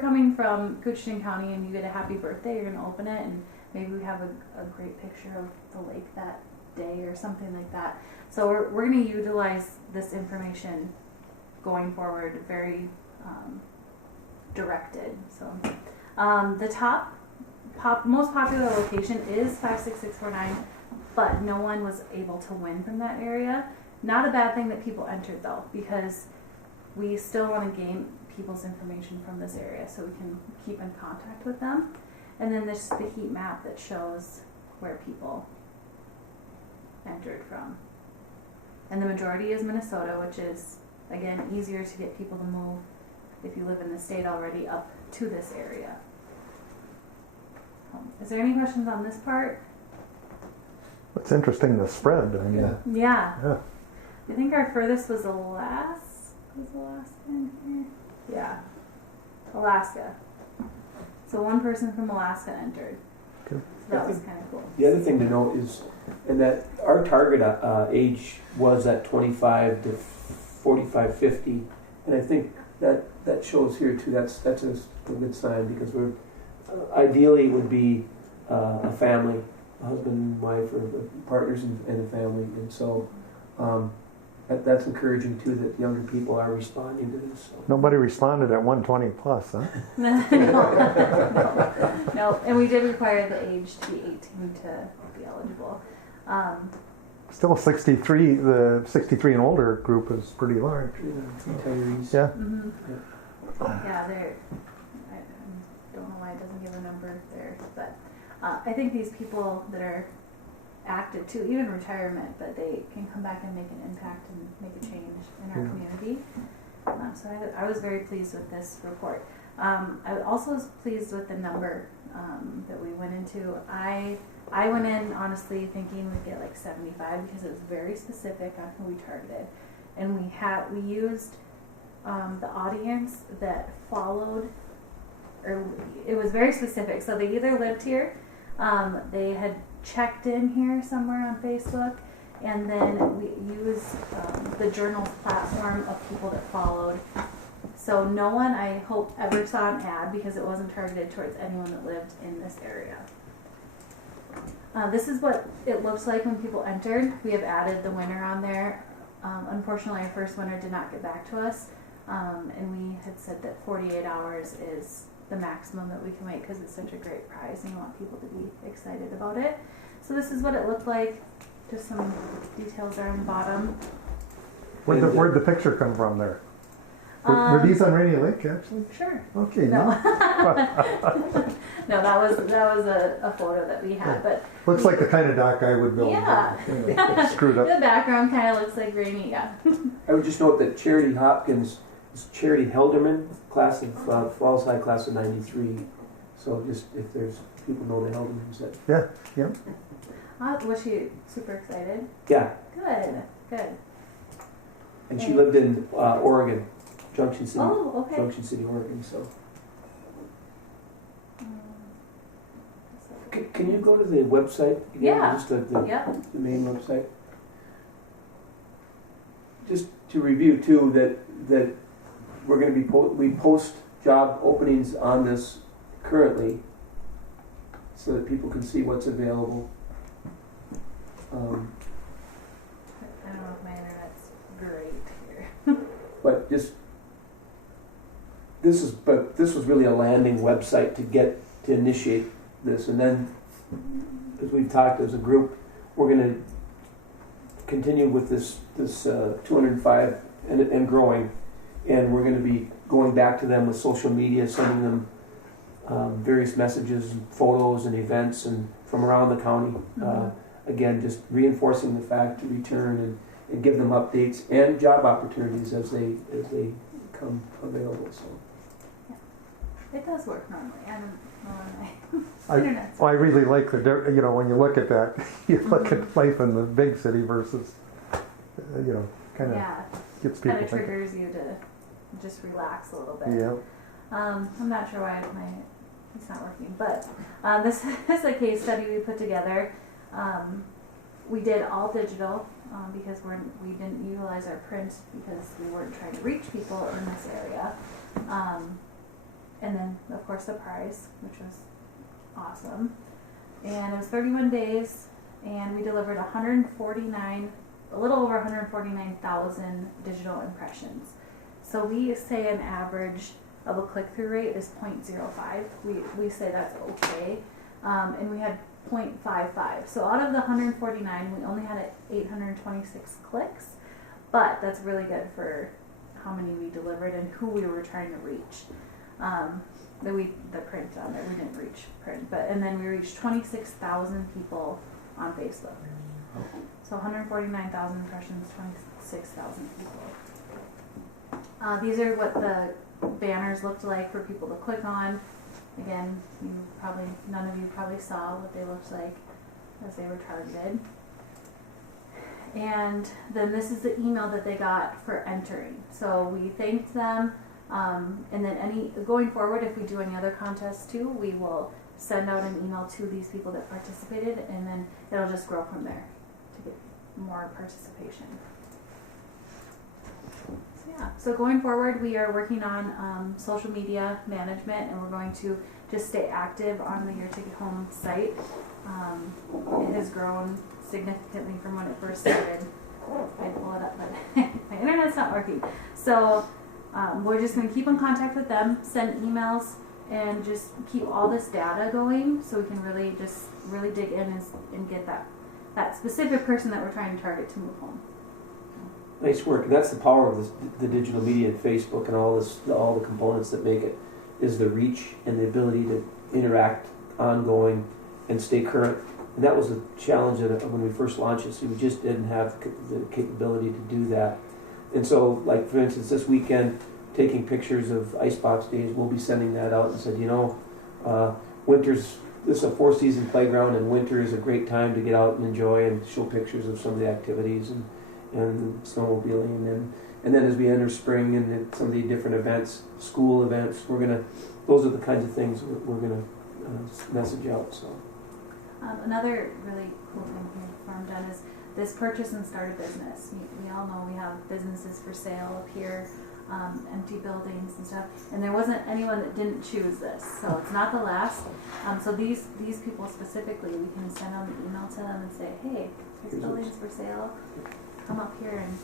coming from Koochiching County and you get a happy birthday, you're going to open it, and maybe we have a great picture of the lake that day or something like that. So we're going to utilize this information going forward, very directed. So the most popular location is 56649, but no one was able to win from that area. Not a bad thing that people entered though, because we still want to gain people's information from this area so we can keep in contact with them. And then there's the heat map that shows where people entered from. And the majority is Minnesota, which is, again, easier to get people to move if you live in the state already up to this area. Is there any questions on this part? It's interesting, the spread. I mean, Yeah. I think our furthest was Alaska. Was Alaska in here? Yeah. Alaska. So one person from Alaska entered. Good. So that was kind of cool. The other thing to note is, and that our target age was at 25 to 45, 50, and I think that shows here too. That's a good sign, because we're ideally it would be a family, a husband and wife, or partners and a family, and so that's encouraging too, that younger people are responding to this. So. nobody responded at 120 plus, huh? No, and we did require the age to be 18 to be eligible. Still 63, the 63 and older group is pretty large. Retirees. Yeah. Mm-hmm. Yeah, I don't know why it doesn't give a number there, but I think these people that are active too, even retirement, but they can come back and make an impact and make a change in our community. So I was very pleased with this report. I also was pleased with the number that we went into. I went in honestly thinking we'd get like 75, because it was very specific on who we targeted, and we used the audience that followed, or it was very specific. So they either lived here, they had checked in here somewhere on Facebook, and then we used the Journal's platform of people that followed. So no one, I hope, ever saw an ad, because it wasn't targeted towards anyone that lived in this area. This is what it looks like when people entered. We have added the winner on there. Unfortunately, our first winner did not get back to us, and we had said that 48 hours is the maximum that we can wait, because it's such a great prize and you want people to be excited about it. So this is what it looked like. Just some details there on the bottom. Where'd the picture come from there? Were these on Radio Lake, actually? Sure. Okay. No. No, that was a photo that we had, but Looks like the kind of dock I would build. Yeah. Screwed up. the background kind of looks like rainy. Yeah. I would just note that Charity Hopkins is Charity Helderman, class of Falls High, class of '93. So just if there's people know the Heldermans, that Yeah. Was she super excited? yeah. Good. And she lived in Oregon, Junction City. Oh, okay. Junction City, Oregon. So can you go to the website again? Yeah. Just the Yep. main website. just to review too, that we're going to be we post job openings on this currently, so that people can see what's available. I don't know if my internet's great here. But this was really a landing website to initiate this, and then as we've talked as a group, we're going to continue with this 205 and growing, and we're going to be going back to them with social media, sending them various messages, and photos, and events, and from around the county. Again, just reinforcing the fact to return and give them updates and job opportunities as they come available. So. It does work normally. I don't know why. I really like when you look at that, you look at life in the big city versus, kind of gets people kind of thinking. triggers you to just relax a little bit. Yeah. I'm not sure why it's not working, but this is a case study we put together. We did all digital because we didn't utilize our print because we weren't trying to reach people in this area. And then, of course, the prize, which was awesome. And it was 31 days, and we delivered a little over 149,000 digital impressions. So we say an average of a click-through rate is 0.05. We say that's okay. And we had 0.55. So out of the 149, we only had 826 clicks, but that's really good for how many we delivered and who we were trying to reach. The print on there, we didn't reach print, and then we reached 26,000 people on Facebook. So 149,000 impressions, 26,000 people. These are what the banners looked like for people to click on. Again, none of you probably saw what they looked like as they were targeted. And then this is the email that they got for entering. So we thanked them, and then going forward, if we do any other contests too, we will send out an email to these people that participated, and then it'll just grow from there to get more participation. So going forward, we are working on social media management, and we're going to just stay active on the Your Ticket Home site. It has grown significantly from when it first started. I pull it up, but my internet's not working. So we're just going to keep in contact with them, send emails, and just keep all this data going, so we can really dig in and get that specific person that we're trying to target to move home. Nice work, and that's the power of the digital media and Facebook and all the components that make it, is the reach and the ability to interact ongoing and stay current. And that was a challenge when we first launched it, so we just didn't have the capability to do that. And so, like for instance, this weekend, taking pictures of Icebox Days, we'll be sending that out and said, this is a 4-season playground, and winter is a great time to get out and enjoy and show pictures of some of the activities and snowmobiling, and then as we enter spring and some of the different events, school events, those are the kinds of things we're gonna message out. So another really cool thing here before I'm done is this purchase and start a business. We all know we have businesses for sale up here, empty buildings and stuff, and there wasn't anyone that didn't choose this, so it's not the last. So these people specifically, we can send out an email to them and say, hey, this building's for sale. Come up here and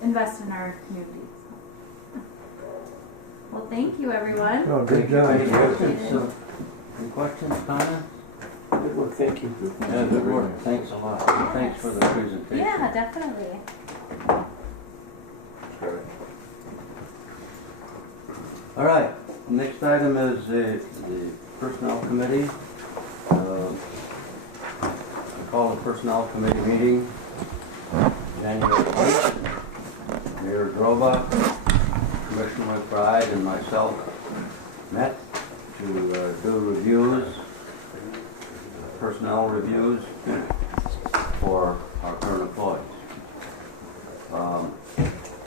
invest in our community. Well, thank you, everyone. Oh, good job. Any questions, comments? good work, thank you. Yeah, good work. Thanks a lot. Thanks for the presentation. Yeah, definitely. All right, next item is the Personnel Committee. I call the Personnel Committee meeting January 8th. Mayor Droba, Commissioner McBride, and myself met to do reviews, personnel reviews for our current employees.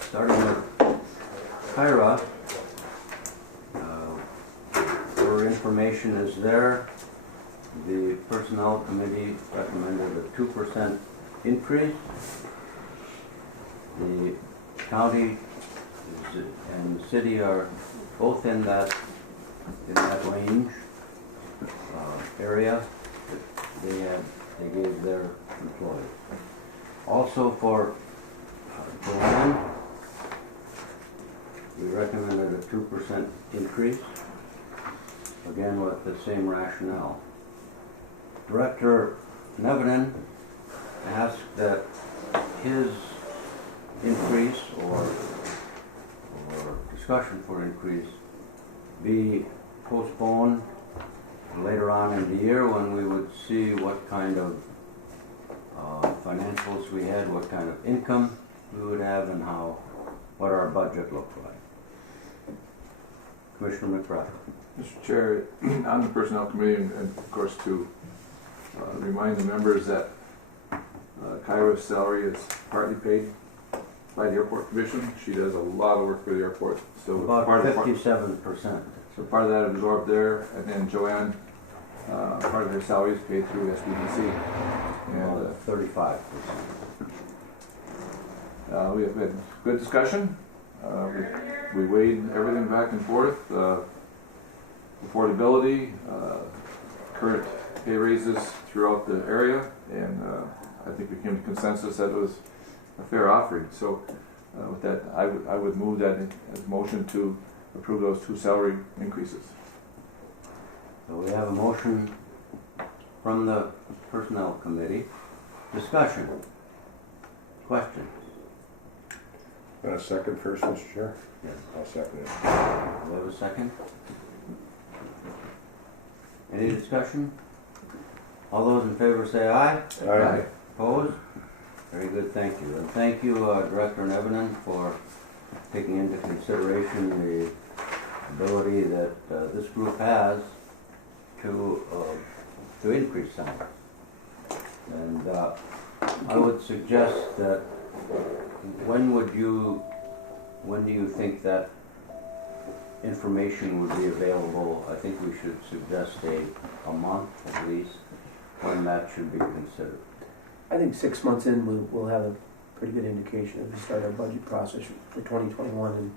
Starting with Kyra, her information is there. The Personnel Committee recommended a 2% increase. The county and the city are both in that range area that they gave their employees. Also for land, we recommended a 2% increase, again with the same rationale. Director Nevinen asked that his increase or discussion for increase be postponed later on in the year when we would see what kind of financials we had, what kind of income we would have, and what our budget looked like. Commissioner McBride. Mr. Chair, on the Personnel Committee, and of course to remind the members that Kyra's salary is partly paid by the Airport Commission. She does a lot of work for the airport. So About part 57%. So part of that absorbed there, and then Joanne, part of her salary is paid through SBDC. And 35%. We have had good discussion. We weighed everything back and forth. Affordability, current pay raises throughout the area, and I think we came to consensus that it was a fair offering. So with that, I would move that as motion to approve those 2 salary increases. So we have a motion from the Personnel Committee. Discussion. Question. And a second first, Mr. Chair? Yes. I'll second it. Do we have a second? Any discussion? All those in favor say aye. Aye. Opposed? Very good, thank you. And thank you, Director Nevinen, for taking into consideration the ability that this group has to increase salary. And I would suggest that when do you think that information would be available? I think we should suggest a month at least when that should be considered. I think 6 months in, we'll have a pretty good indication as we start our budget process for 2021.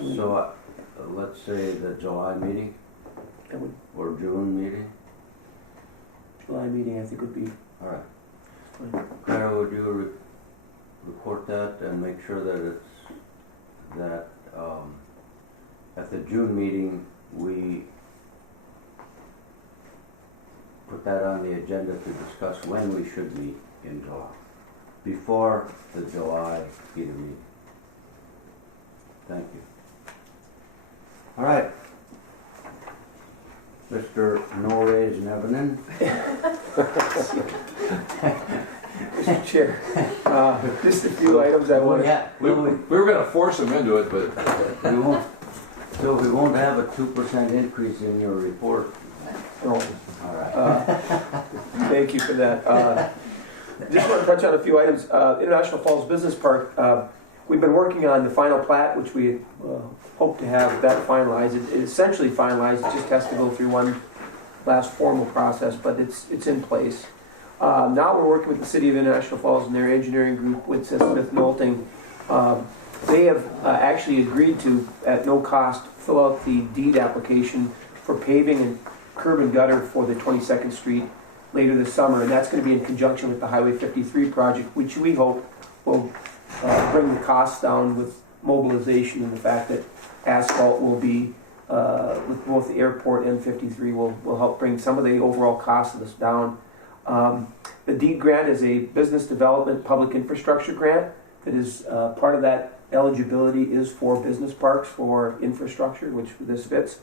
And So let's say the July meeting or June meeting. July meeting, I think, would be All right. fine. Kyra, would you report that and make sure that at the June meeting we put that on the agenda to discuss when we should meet in July, before the July Peter meeting. Thank you. All right. Mr. No Raise Nevinen. Mr. Chair, just a few items I want to... Yeah, We were going to force him into it, but we won't. So we won't have a 2% increase in your report. Oh, All right. thank you for that. Just want to touch on a few items. International Falls Business Park, we've been working on the final plat, which we hope to have that finalized. It essentially finalized. It just has to go through one last formal process, but it's in place. Now we're working with the City of International Falls and their engineering group with Smith Knowlting. They have actually agreed to, at no cost, fill out the deed application for paving and curb and gutter for the 22nd Street later this summer, and that's going to be in conjunction with the Highway 53 project, which we hope will bring the costs down with mobilization and the fact that asphalt will be, with both the airport and 53, will help bring some of the overall cost of this down. The deed grant is a business development public infrastructure grant that is part of that eligibility is for business parks for infrastructure, which this fits.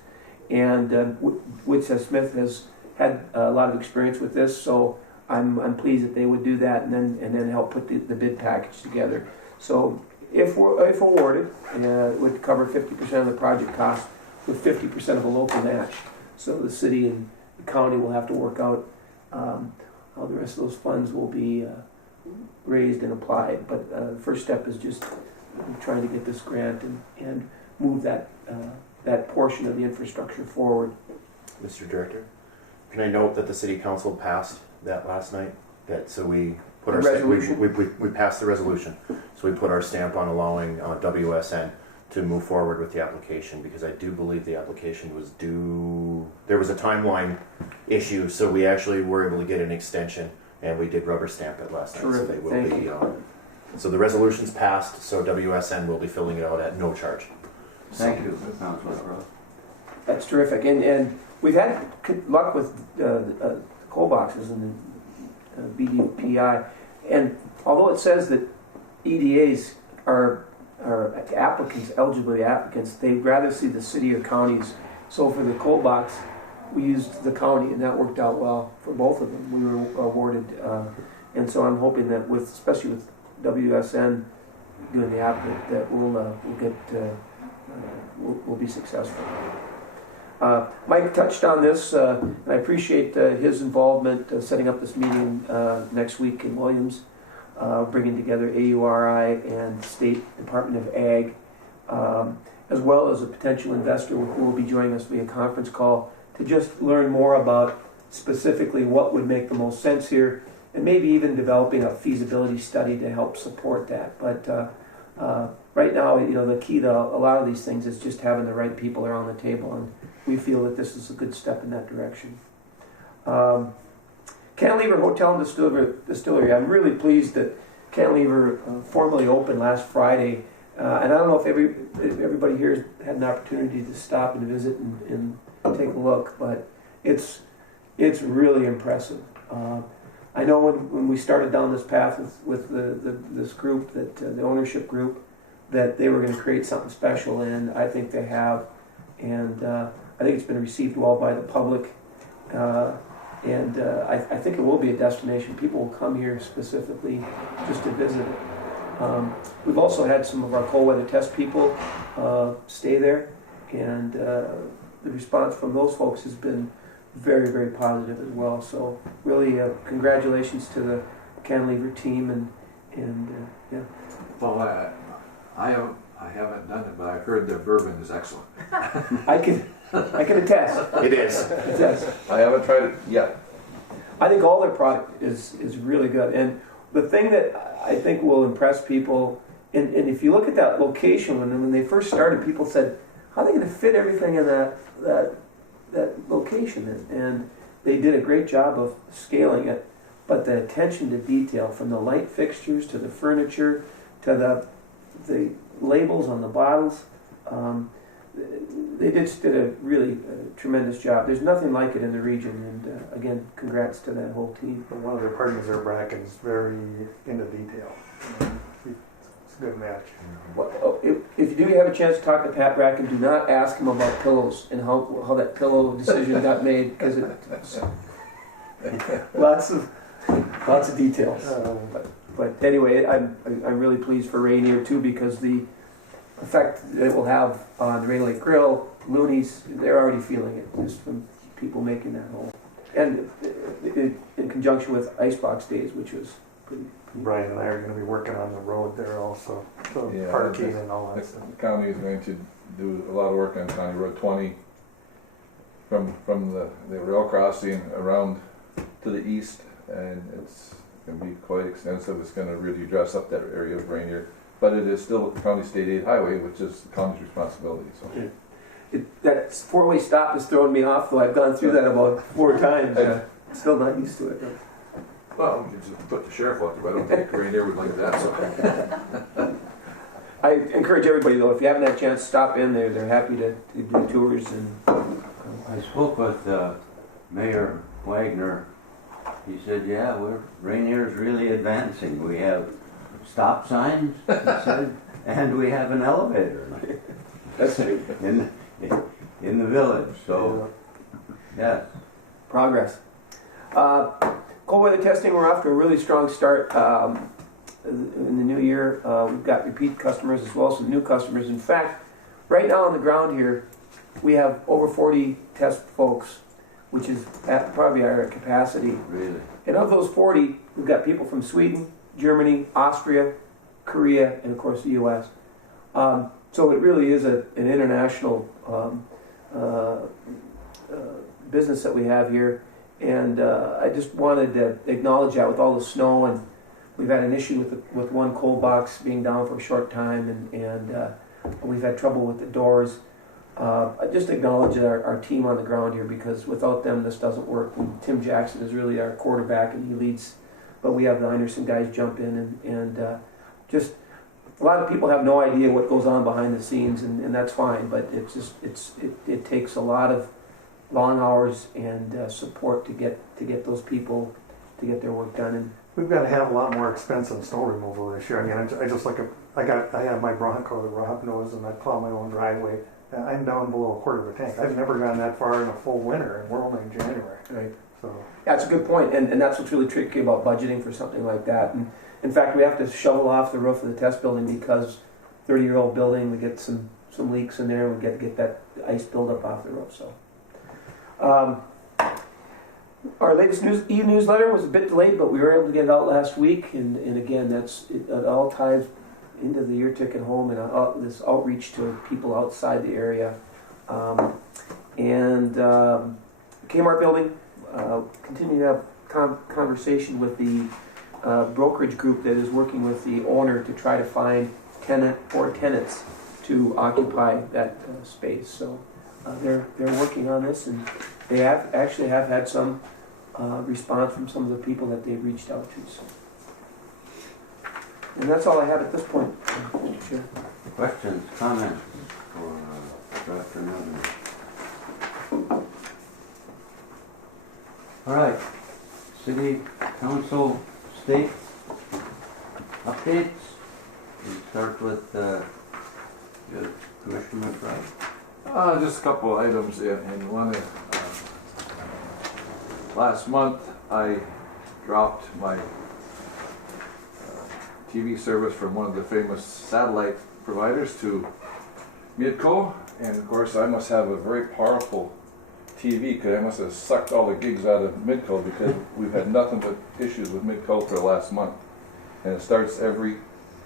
And Whitson Smith has had a lot of experience with this, so I'm pleased that they would do that and then help put the bid package together. So if awarded, it would cover 50% of the project cost with 50% of a local match. So the city and the county will have to work out how the rest of those funds will be raised and applied. But the first step is just trying to get this grant and move that portion of the infrastructure forward. Mr. Director, can I note that the City Council passed that last night? So we put our Resolution? we passed the resolution, so we put our stamp on allowing WSN to move forward with the application, because I do believe the application was due. There was a timeline issue, so we actually were able to get an extension, and we did rubber stamp it last night. So Terrific. they will Thank be. you. So the resolution's passed, so WSN will be filling it out at no charge. Thank you, Councilor Rowe. That's terrific. And we've had luck with coal boxes and the BDPI. And although it says that EDAs are applicants, eligibility applicants, they'd rather see the city or counties. So for the coal box, we used the county, and that worked out well for both of them. We were awarded, and so I'm hoping that especially with WSN doing the app, that we'll be successful. Mike touched on this. I appreciate his involvement setting up this meeting next week in Williams, bringing together AURI and State Department of Ag, as well as a potential investor who will be joining us via conference call to just learn more about specifically what would make the most sense here, and maybe even developing a feasibility study to help support that. But right now, the key to a lot of these things is just having the right people around the table, and we feel that this is a good step in that direction. Cantilever Hotel and Distillery. I'm really pleased that Cantilever formally opened last Friday, and I don't know if everybody here has had an opportunity to stop and visit and take a look, but it's really impressive. I know when we started down this path with this group, that the ownership group, that they were going to create something special, and I think they have. And I think it's been received well by the public, and I think it will be a destination. People will come here specifically just to visit it. We've also had some of our cold weather test people stay there, and the response from those folks has been very, very positive as well. So really, congratulations to the Cantilever team, and yeah. Well, I haven't done it, but I've heard their bourbon is excellent. I can attest. It is. Attest. I haven't tried it yet. I think all their product is really good. And the thing that I think will impress people, and if you look at that location, when they first started, people said, how are they going to fit everything in that location? And they did a great job of scaling it. But the attention to detail, from the light fixtures to the furniture to the labels on the bottles, they just did a really tremendous job. There's nothing like it in the region, and again, congrats to that whole team. But one of their partners there, Bracken, is very into detail. It's a good match. Well, if you do have a chance to talk to Pat Bracken, do not ask him about pillows and how that pillow decision got made, because it's lots of details. But anyway, I'm really pleased for Rainier too, because the effect that it will have on Rain Lake Grill, Looney's, they're already feeling it just from people making that hole. And in conjunction with Icebox Days, which was pretty. Brian and I are going to be working on the road there also, so Yeah, parking and all that The stuff. county is going to do a lot of work on County Road 20 from the rail crossing around to the east, and it's going to be quite extensive. It's going to really dress up that area of Rainier, but it is still a county state aid highway, which is the county's responsibility. So. That four-way stop is throwing me off, though. I've gone through that about 4 times. Still not used to it. Well, you just put the sheriff out there. I don't think Rainier would like that. So. I encourage everybody, though, if you haven't had a chance to stop in there, they're happy to do tours. And I spoke with Mayor Wagner. He said, yeah, Rainier's really advancing. We have stop signs, he said, and we have an elevator that's in the village. So, yes. progress. Cold weather testing, we're off to a really strong start in the new year. We've got repeat customers as well as some new customers. In fact, right now on the ground here, we have over 40 test folks, which is at probably our capacity. Really? And of those 40, we've got people from Sweden, Germany, Austria, Korea, and of course the U.S. So it really is an international business that we have here. And I just wanted to acknowledge that with all the snow. And we've had an issue with one cold box being down for a short time, and we've had trouble with the doors. I just acknowledge our team on the ground here, because without them this doesn't work. And Tim Jackson is really our quarterback, and he leads, but we have the Anderson guys jump in, and just a lot of people have no idea what goes on behind the scenes, and that's fine, but it takes a lot of long hours and support to get those people to get their work done. And We've got to have a lot more expensive snow removal this year. I mean, I just look at, I have my Bronco that Rob knows, and I plow my own driveway. I'm down below a quarter of a tank. I've never gone that far in a full winter, and we're only in January. right. So That's a good point, and that's what's really tricky about budgeting for something like that. And in fact, we have to shovel off the roof of the test building because 30-year-old building, we get some leaks in there, and we get that ice buildup off the roof. So, our latest e-newsletter was a bit delayed, but we were able to get it out last week, and again, it all ties into the Year Ticket Home and this outreach to people outside the area. Kmart building, continue to have conversation with the brokerage group that is working with the owner to try to find tenant or tenants to occupy that space. So they're working on this, and they have had some response from some of the people that they've reached out to. So. And that's all I have at this point, Mr. Chair. Questions, comments for Dr. Newton? All right, City Council state updates. We start with Commissioner McBride. Just a couple of items in one. Last month, I dropped my TV service from one of the famous satellite providers to Midco, and of course I must have a very powerful TV, because I must have sucked all the gigs out of Midco, because we've had nothing but issues with Midco for the last month. And it starts every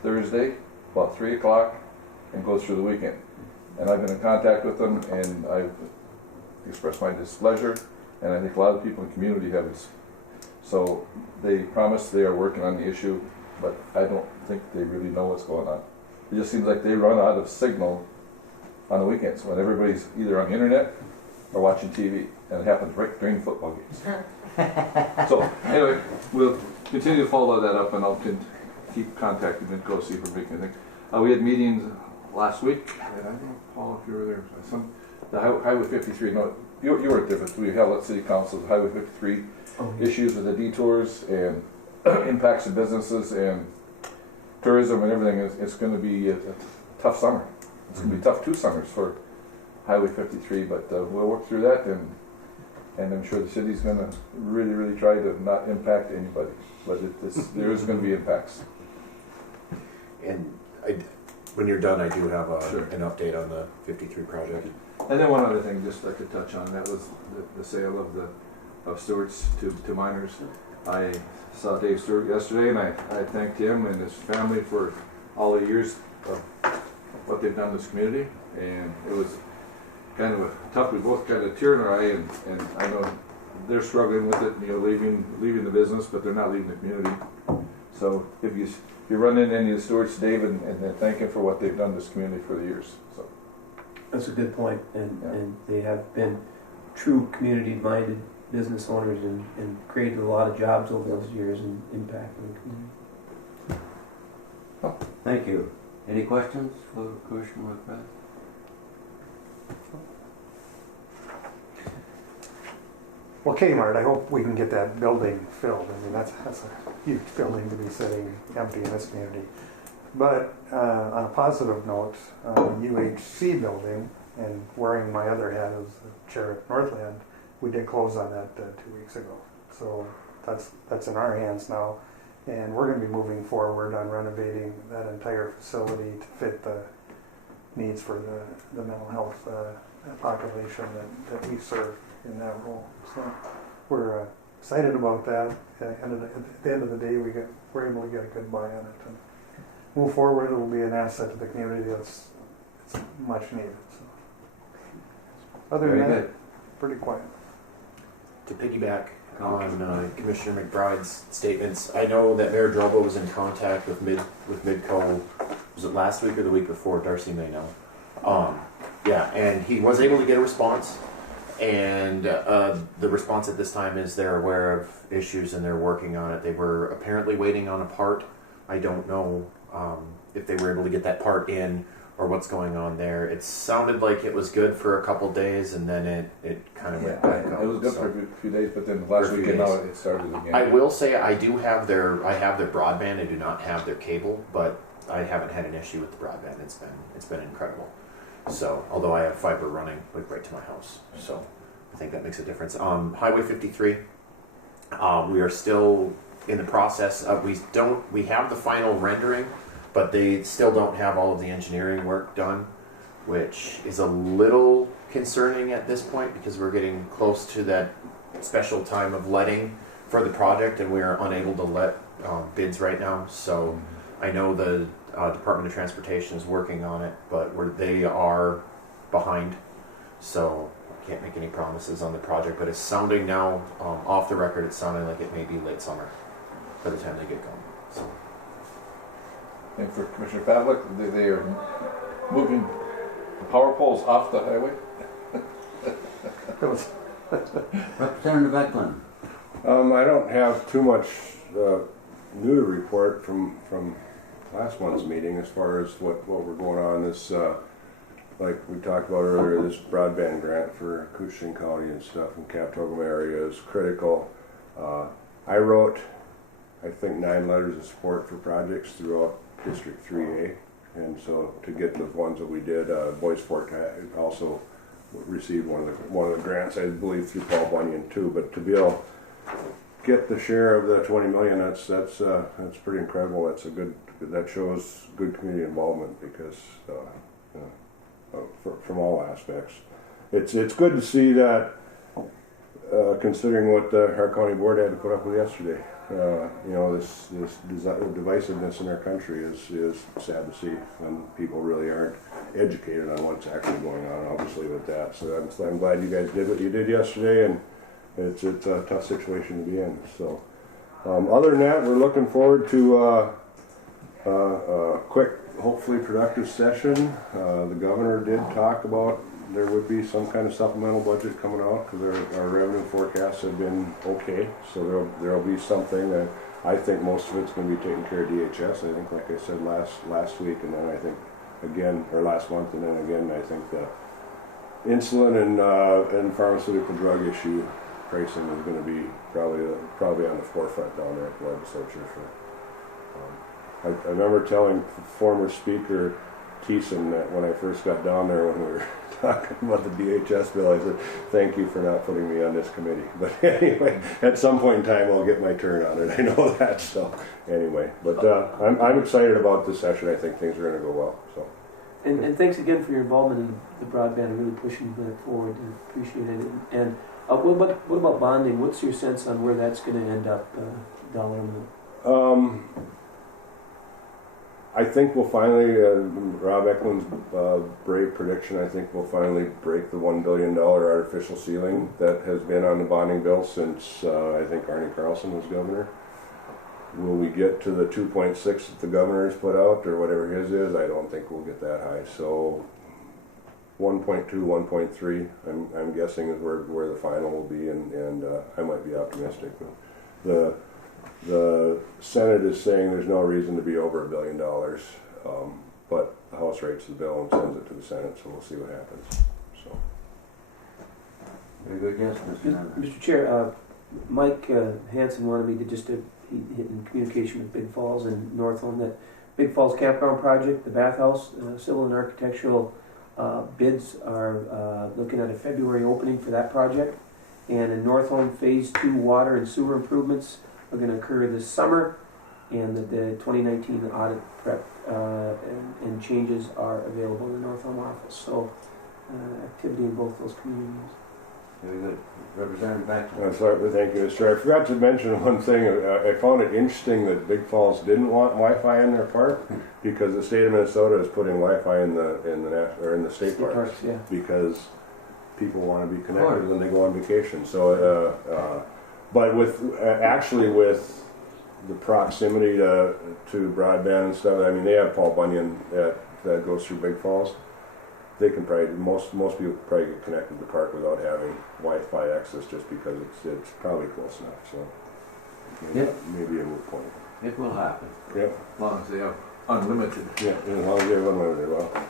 Thursday about 3 o'clock and goes through the weekend. And I've been in contact with them, and I've expressed my displeasure, and I think a lot of people in the community have. So they promised they are working on the issue, but I don't think they really know what's going on. It just seems like they run out of signal on the weekends when everybody's either on the internet or watching TV, and it happens right during football games. So anyway, we'll continue to follow that up, and I'll keep contacting Midco, see if we're making anything. We had meetings last week, and I don't know, Paul, if you were there. The Highway 53. No, you weren't there, but we held at City Council the Highway 53 issues with the detours and impacts of businesses and tourism and everything. It's going to be a tough summer. It's going to be tough 2 summers for Highway 53, but we'll work through that, and I'm sure the city's going to really try to not impact anybody, but there is going to be impacts. And when you're done, I do have Sure. an update on the 53 project. And then one other thing, just like to touch on, that was the sale of Stewart's to minors. I saw Dave Stewart yesterday, and I thanked him and his family for all the years of what they've done in this community, and it was kind of tough. We both got a tear in our eye, and I know they're struggling with it, leaving the business, but they're not leaving the community. So if you run into any of the Stewarts, Dave, and thank him for what they've done in this community for the years. So That's a good point, and they have been true community-minded business owners and created a lot of jobs over those years and impacting the community. Thank you. Any questions for Commissioner McBride? well, Kmart, I hope we can get that building filled. I mean, that's a huge building to be sitting empty in this community. But on a positive note, UHC building, and wearing my other hat as the chair at Northland, we did close on that 2 weeks ago. So that's in our hands now, and we're going to be moving forward on renovating that entire facility to fit the needs for the mental health population that we serve in that role. So we're excited about that, and at the end of the day, we're able to get a good buy on it and move forward. It will be an asset to the community that's much needed. So other than that, pretty quiet. To piggyback on Commissioner McBride's statements. I know that Mayor Drobo was in contact with Midco. Was it last week or the week before? Darcy may know. Yeah, and he was able to get a response. And the response at this time is they're aware of issues and they're working on it. They were apparently waiting on a part. I don't know if they were able to get that part in or what's going on there. It sounded like it was good for a couple days and then it kind of went back up. It was good for a few days, but then last weekend now it started again. I will say I have their broadband. I do not have their cable, but I haven't had an issue with the broadband. It's been incredible. So, although I have fiber running like right to my house, so I think that makes a difference. Highway 53, we are still in the process of, we have the final rendering, but they still don't have all of the engineering work done, which is a little concerning at this point because we're getting close to that special time of letting for the project, and we are unable to let bids right now. So I know the Department of Transportation is working on it, but they are behind, so I can't make any promises on the project. But it's sounding now, off the record, it's sounding like it may be late summer by the time they get going. So. And for Commissioner Pavlik, they are moving the power poles off the highway. Representative Eklund. I don't have too much new to report from last month's meeting as far as what we're going on. This, like we talked about earlier, this broadband grant for Koochiching County and stuff in Captogam area is critical. I wrote, I think, 9 letters of support for projects throughout District 3A, and so to get the ones that we did, Boys Fork also received one of the grants, I believe, through Paul Bunyan too. But to be able to get the share of the 20 million, that's pretty incredible. That shows good community involvement because from all aspects, it's good to see that. Considering what our county board had to put up with yesterday, this divisiveness in our country is sad to see, and people really aren't educated on what's actually going on. I'll just leave it at that. So I'm glad you guys did what you did yesterday, and it's a tough situation to be in. So other than that, we're looking forward to a quick, hopefully productive session. The governor did talk about there would be some kind of supplemental budget coming out because our revenue forecasts have been okay. So there'll be something. I think most of it's going to be taken care of DHS. I think, like I said last week, and then I think again, or last month, and then again, I think the insulin and pharmaceutical drug issue pricing is going to be probably on the forefront down there at the legislature. I remember telling former Speaker Thiessen that when I first got down there when we were talking about the DHS bill, I said, thank you for not putting me on this committee. But anyway, at some point in time I'll get my turn on it. I know that. So anyway, but I'm excited about this session. I think things are going to go well. So. And thanks again for your involvement in the broadband and really pushing that forward. I appreciate it. And what about bonding? What's your sense on where that's going to end up, dollar amount? I think we'll finally, Rob Eklund's brave prediction, I think we'll finally break the $1 billion artificial ceiling that has been on the bonding bill since I think Arnie Carlson was governor. Will we get to the 2.6 that the governor's put out or whatever his is? I don't think we'll get that high. So 1.2, 1.3, I'm guessing is where the final will be, and I might be optimistic. But the Senate is saying there's no reason to be over $1 billion, but the House writes the bill and sends it to the Senate, so we'll see what happens. So. Very good, yes, Mr. Chair, Mike Hanson wanted me to just in communication with Big Falls and Northland that Big Falls Campground Project, the bathhouse, civil and architectural bids are looking at a February opening for that project, and in Northland Phase 2 water and sewer improvements are going to occur this summer, and the 2019 audit prep and changes are available in the Northland office. So activity in both those communities. Very good. Representative back. Sorry, thank you, Mr. I forgot to mention one thing. I found it interesting that Big Falls didn't want Wi-Fi in their park because the state of Minnesota is putting Wi-Fi in the state parks, yeah. because people want to be connected when they go on vacation. So But actually with the proximity to broadband and stuff, I mean, they have Paul Bunyan that goes through Big Falls. They can probably, most people can probably get connected to the park without having Wi-Fi access just because it's probably close enough, so. Maybe a moot point. It will happen. Yep. As long as they have unlimited. Yeah, as long as they have unlimited, well.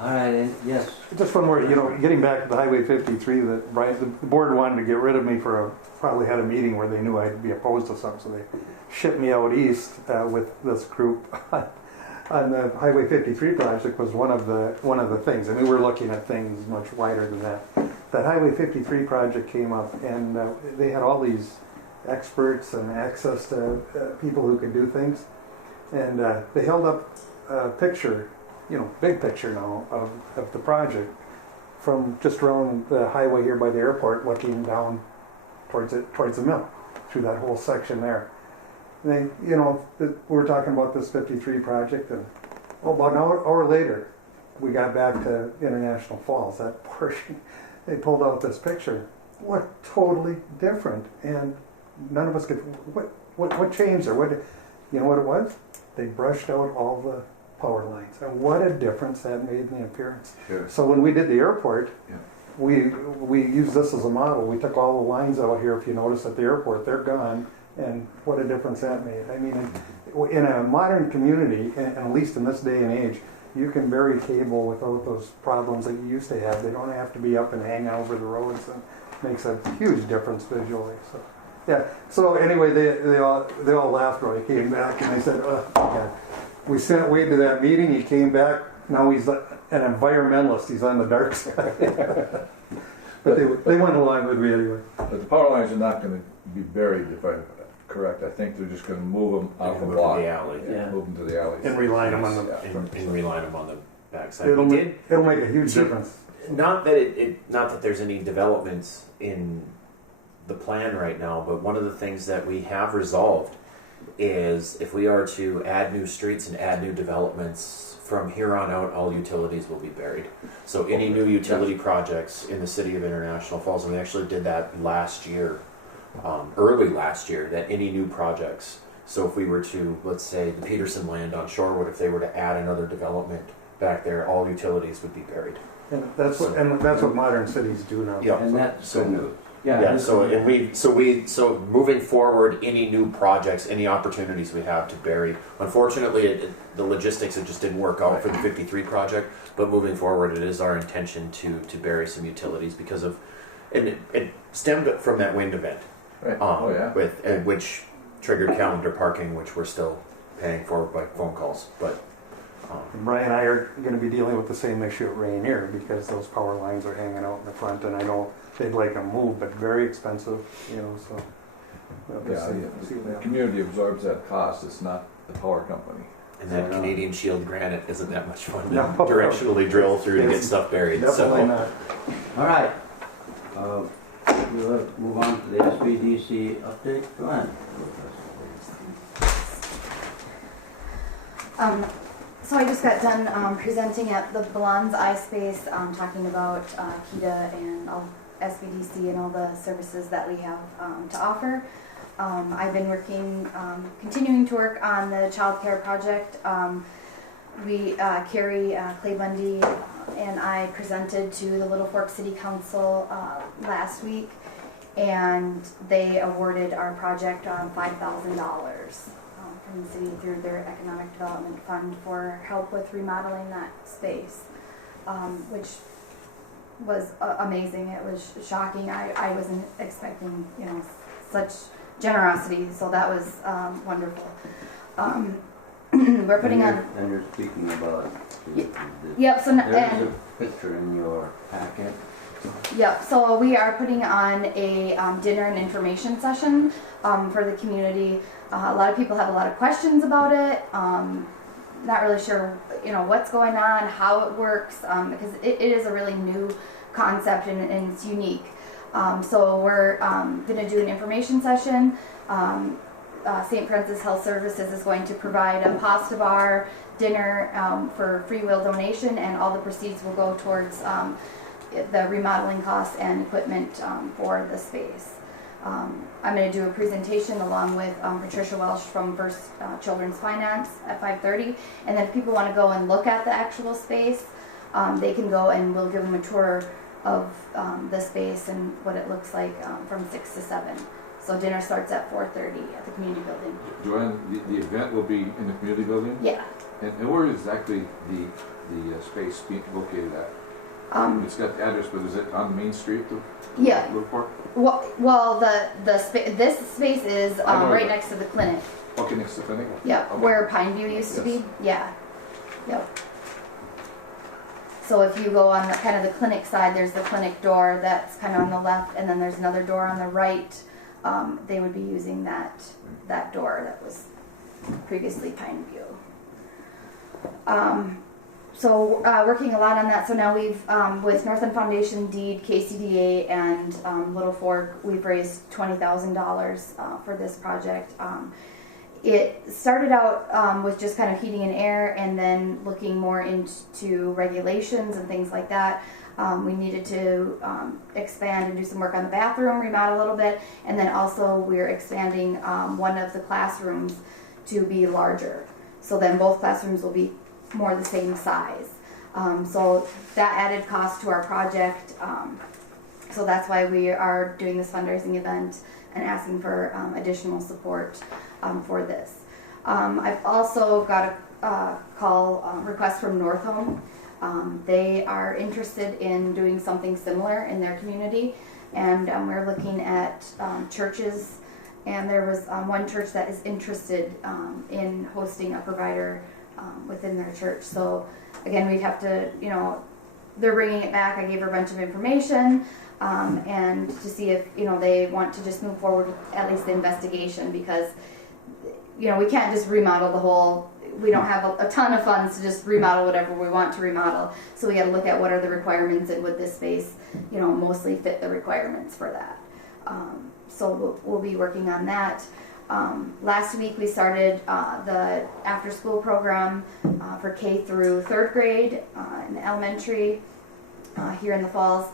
All right, and yes, Just one more, getting back to the Highway 53, that Brian, the board wanted to get rid of me probably had a meeting where they knew I'd be opposed to something, so they shipped me out east with this group. On the Highway 53 project was one of the things. I mean, we're looking at things much wider than that. That Highway 53 project came up, and they had all these experts and access to people who could do things, and they held up a picture, big picture now of the project from just around the highway here by the airport, looking down towards the mill, through that whole section there. And they, we were talking about this 53 project, and about an hour later, we got back to International Falls, that portion. They pulled out this picture. Looked totally different, and none of us could. What changed there? You know what it was? They brushed out all the power lines, and what a difference that made in the appearance. Sure. So when we did the airport, Yeah. we used this as a model. We took all the lines out here. If you notice at the airport, they're gone. And what a difference that made. I mean, in a modern community, and at least in this day and age, you can bury cable without those problems that you used to have. They don't have to be up and hang over the roads, and it makes a huge difference visually. So, yeah. So anyway, they all laughed when he came back, and they said, "Oh, God. We sent Wade to that meeting. He came back. Now he's an environmentalist. He's on the dark side." But they went along with me anyway. But the power lines are not going to be buried, if I'm correct. I think they're just going to move them off the Move block. to the alley. Yeah. Move them to the alleys. And reline them on the. Yeah. And reline them on the backside. It'll We did, make a huge difference. not that there's any developments in the plan right now, but one of the things that we have resolved is if we are to add new streets and add new developments, from here on out, all utilities will be buried. So any new utility projects in the city of International Falls, and we actually did that last year, early last year, that any new projects, so if we were to, let's say, the Peterson land on Shorewood, if they were to add another development back there, all utilities would be buried. And that's what modern cities do now. Yeah. and that's So- good news. Yeah, so moving forward, any new projects, any opportunities we have to bury. Unfortunately, the logistics, it just didn't work out for the 53 project, but moving forward, it is our intention to bury some utilities because of, and it stemmed from that wind event. Right. Oh, yeah. Which triggered calendar parking, which we're still paying for by phone calls, but. And Brian and I are going to be dealing with the same issue at Rainier because those power lines are hanging out in the front, and I know they'd like them moved, but very expensive, so. We'll Yeah, see what the happens. community absorbs that cost. It's not the power company. And that Canadian Shield granite isn't that much fun to No. directionally drill through to get stuff buried. Definitely So. not. All right. We'll move on to the SBDC update. Glenn. So I just got done presenting at the Blondes iSpace, talking about KEDA and all SBDC and all the services that we have to offer. I've been continuing to work on the child care project. Carrie Clay Bundy and I presented to the Little Fork City Council last week, and they awarded our project $5,000 from the city through their Economic Development Fund for help with remodeling that space, which was amazing. It was shocking. I wasn't expecting, such generosity, so that was wonderful. We're putting on. And you're speaking about. Yep. So there's a picture in your packet. Yep. So we are putting on a dinner and information session for the community. A lot of people have a lot of questions about it. Not really sure, what's going on, how it works, because it is a really new concept and it's unique. So we're going to do an information session. St. Francis Health Services is going to provide a pasta bar dinner for free will donation, and all the proceeds will go towards the remodeling costs and equipment for the space. I'm going to do a presentation along with Patricia Welsh from First Children's Finance at 5:30. And then if people want to go and look at the actual space, they can go and we'll give them a tour of the space and what it looks like from 6 to 7. So dinner starts at 4:30 at the community building. Joanne, the event will be in the community building? Yeah. And where is exactly the space being located at? It's got the address, but is it on Main Street? Yeah. Little Fork? Well, this space is right next to the clinic. Okay, next to the clinic? Yeah, Okay. where Pineview used to Yes. be. Yeah. Yep. So if you go on the kind of the clinic side, there's the clinic door that's kind of on the left, and then there's another door on the right. They would be using that door that was previously Pineview. So working a lot on that. So now we've, with Northland Foundation, Deed, KCDA, and Little Fork, we've raised $20,000 for this project. It started out with just kind of heating and air, and then looking more into regulations and things like that. We needed to expand and do some work on the bathroom, remodel a little bit, and then also we're expanding one of the classrooms to be larger. So then both classrooms will be more the same size. So that added cost to our project. So that's why we are doing this fundraising event and asking for additional support for this. I've also got a request from North Home. They are interested in doing something similar in their community, and we're looking at churches, and there was one church that is interested in hosting a provider within their church. So again, we'd have to, they're bringing it back. I gave her a bunch of information and to see if, they want to just move forward with at least the investigation, because, we can't just remodel the whole, we don't have a ton of funds to just remodel whatever we want to remodel. So we got to look at what are the requirements, and would this space, mostly fit the requirements for that. So we'll be working on that. Last week we started the after school program for K through 3rd grade in the elementary here in the Falls.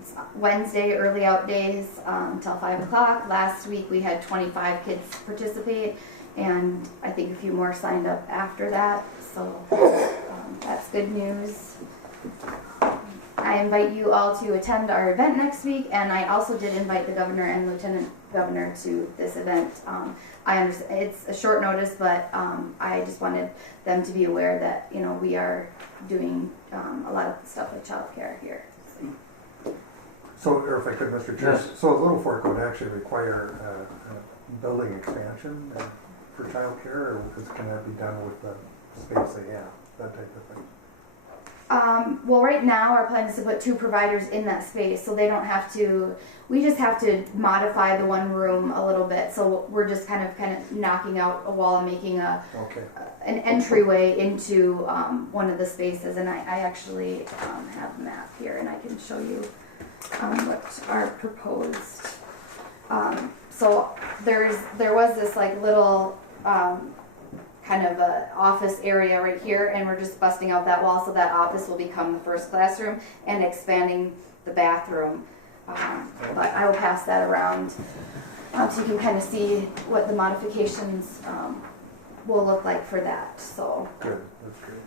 It's Wednesday, early out days until 5 o'clock. Last week we had 25 kids participate, and I think a few more signed up after that. So that's good news. I invite you all to attend our event next week, and I also did invite the governor and lieutenant governor to this event. I understand it's a short notice, but I just wanted them to be aware that we are doing a lot of stuff with childcare here. So, or if I could, Mr. Chair, Yes. so Little Fork would actually require a building expansion for childcare, or can that be done with the space they have, that type of thing? Well, right now our plan is to put 2 providers in that space, so they don't have to. We just have to modify the one room a little bit. So we're just kind of knocking out a wall and making an entryway into one of the spaces. And I actually have a map here, and I can show you what are proposed. So there was this little kind of a office area right here, and we're just busting out that wall, so that office will become the first classroom, and expanding the bathroom. But I will pass that around so you can kind of see what the modifications will look like for that. So good, that's great.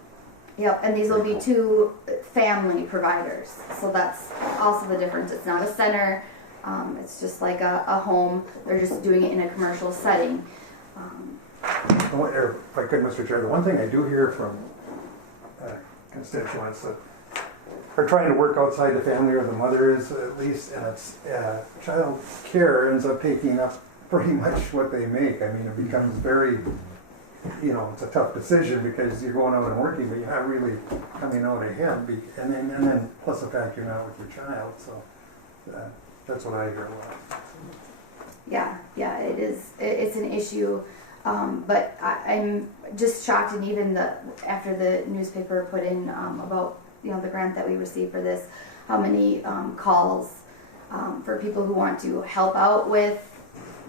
Yep, and these will be 2 family providers, so that's also the difference. It's not a center, it's just like a home. They're just doing it in a commercial setting. If I could, Mr. Chair, the one thing I do hear from constituents that are trying to work outside the family, or the mother is at least, and it's child care ends up taking up pretty much what they make. I mean, it becomes very, it's a tough decision because you're going out and working, but you're not really coming out ahead. And then plus the fact you're not with your child. So that's what I hear a lot. Yeah, it is. It's an issue. But I'm just shocked, and even after the newspaper put in about the grant that we received for this, how many calls for people who want to help out with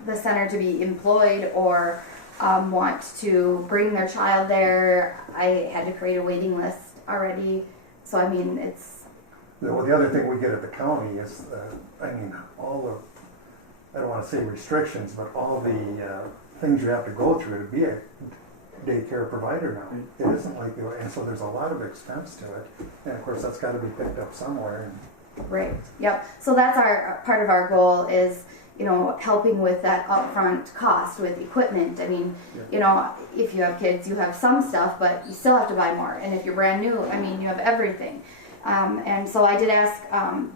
the center to be employed, or want to bring their child there. I had to create a waiting list already, so I mean it's. Well, the other thing we get at the county is, all I don't want to say restrictions, but all the things you have to go through to be a daycare provider now. It isn't like, and so there's a lot of expense to it. And of course, that's got to be picked up somewhere. Right. Yep. So that's our part of our goal is, you know, helping with that upfront cost with equipment. I mean, you know, if you have kids, you have some stuff, but you still have to buy more. And if you're brand new, I mean, you have everything. And so I did ask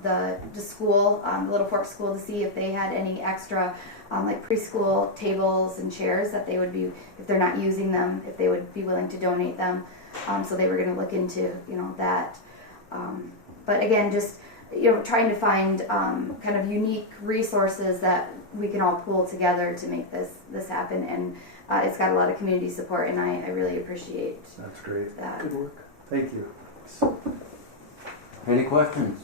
the school, the Little Fork School, to see if they had any extra like preschool tables and chairs that they would be, if they're not using them, if they would be willing to donate them. So they were going to look into, you know, that. But again, just, you know, trying to find kind of unique resources that we can all pool together to make this happen. And it's got a lot of community support, and I really appreciate That's great. that. Good work. Thank you. Any questions?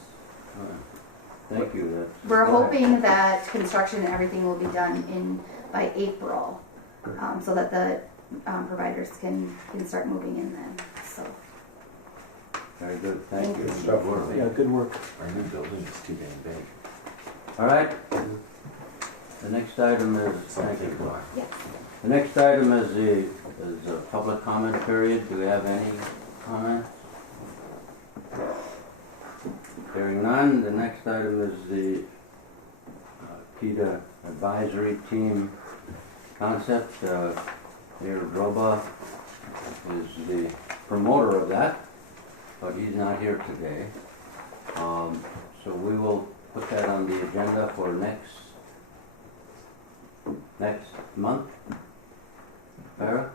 Thank you. We're hoping that construction and everything will be done by April, so that the providers can start moving in then. So. Very good, thank you. Good stuff. Yeah, good work. Our new building is too dang big. All right. The next item is, Something thank to you. think about. Yes. The next item is a public comment period. Do we have any comments? Hearing none, the next item is the PETA advisory team concept. Mayor Droba is the promoter of that, but he's not here today. So we will put that on the agenda for next month. Farrah?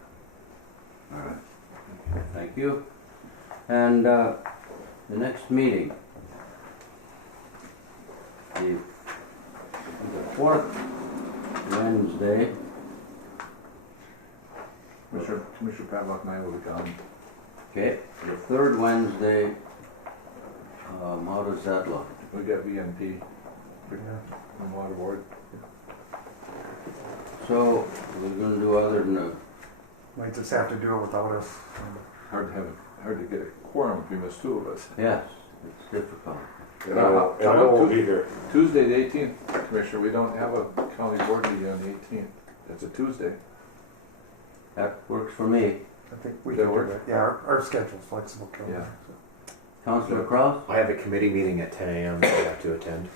All right. Thank you. And the next meeting, the fourth Wednesday. Commissioner Pavlik and I will be gone. Okay, the third Wednesday, how does that look? We got VNP from Water Board. So, we're gonna do other than, Might just have to do it without us. Hard to get a quorum if you miss two of us. yes, it's difficult. And I won't be here. Tuesday the 18th, Commissioner, we don't have a county board meeting on the 18th. That's a Tuesday. That works for me. I think we That can do work? that. Yeah, our schedule's flexible, Kelly. Yeah. Councilor Cross? I have a committee meeting at 10 a.m. that I have to attend.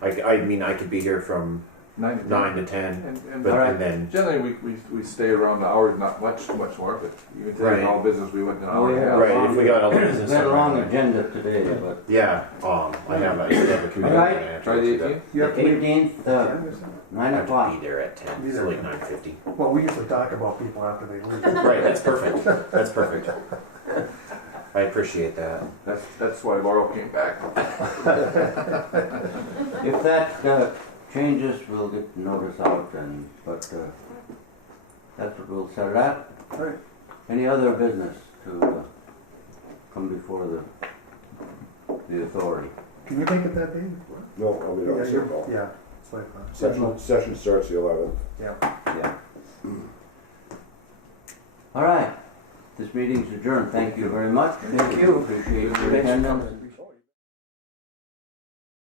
I mean, I could be here from 9 to 10, but All right. and then Generally, we stay around the hours, not too much more, but even today, in all business, we went an hour and a half. right if we got all the business. We had a done, long right. agenda today, but. Yeah, I have a committee. All right. meeting I have to Try go the to. 18th? You have to leave. 18th, 9 I have to o'clock. be there at 10. Be It's there. like 9:50. Well, we usually talk about people after they leave. Right, that's perfect. That's perfect. I appreciate that. That's why Laurel came back. If that changes, we'll get the notice out, but that's what we'll set it at. All right. Any other business to come before the authority? Can you make it that day? No, I'll be Yeah, on St. Paul. yeah, it's like that. Session starts the 11th. Yeah. Yeah. All right. This meeting's adjourned. Thank you very much. Thank you. Appreciate your attendance.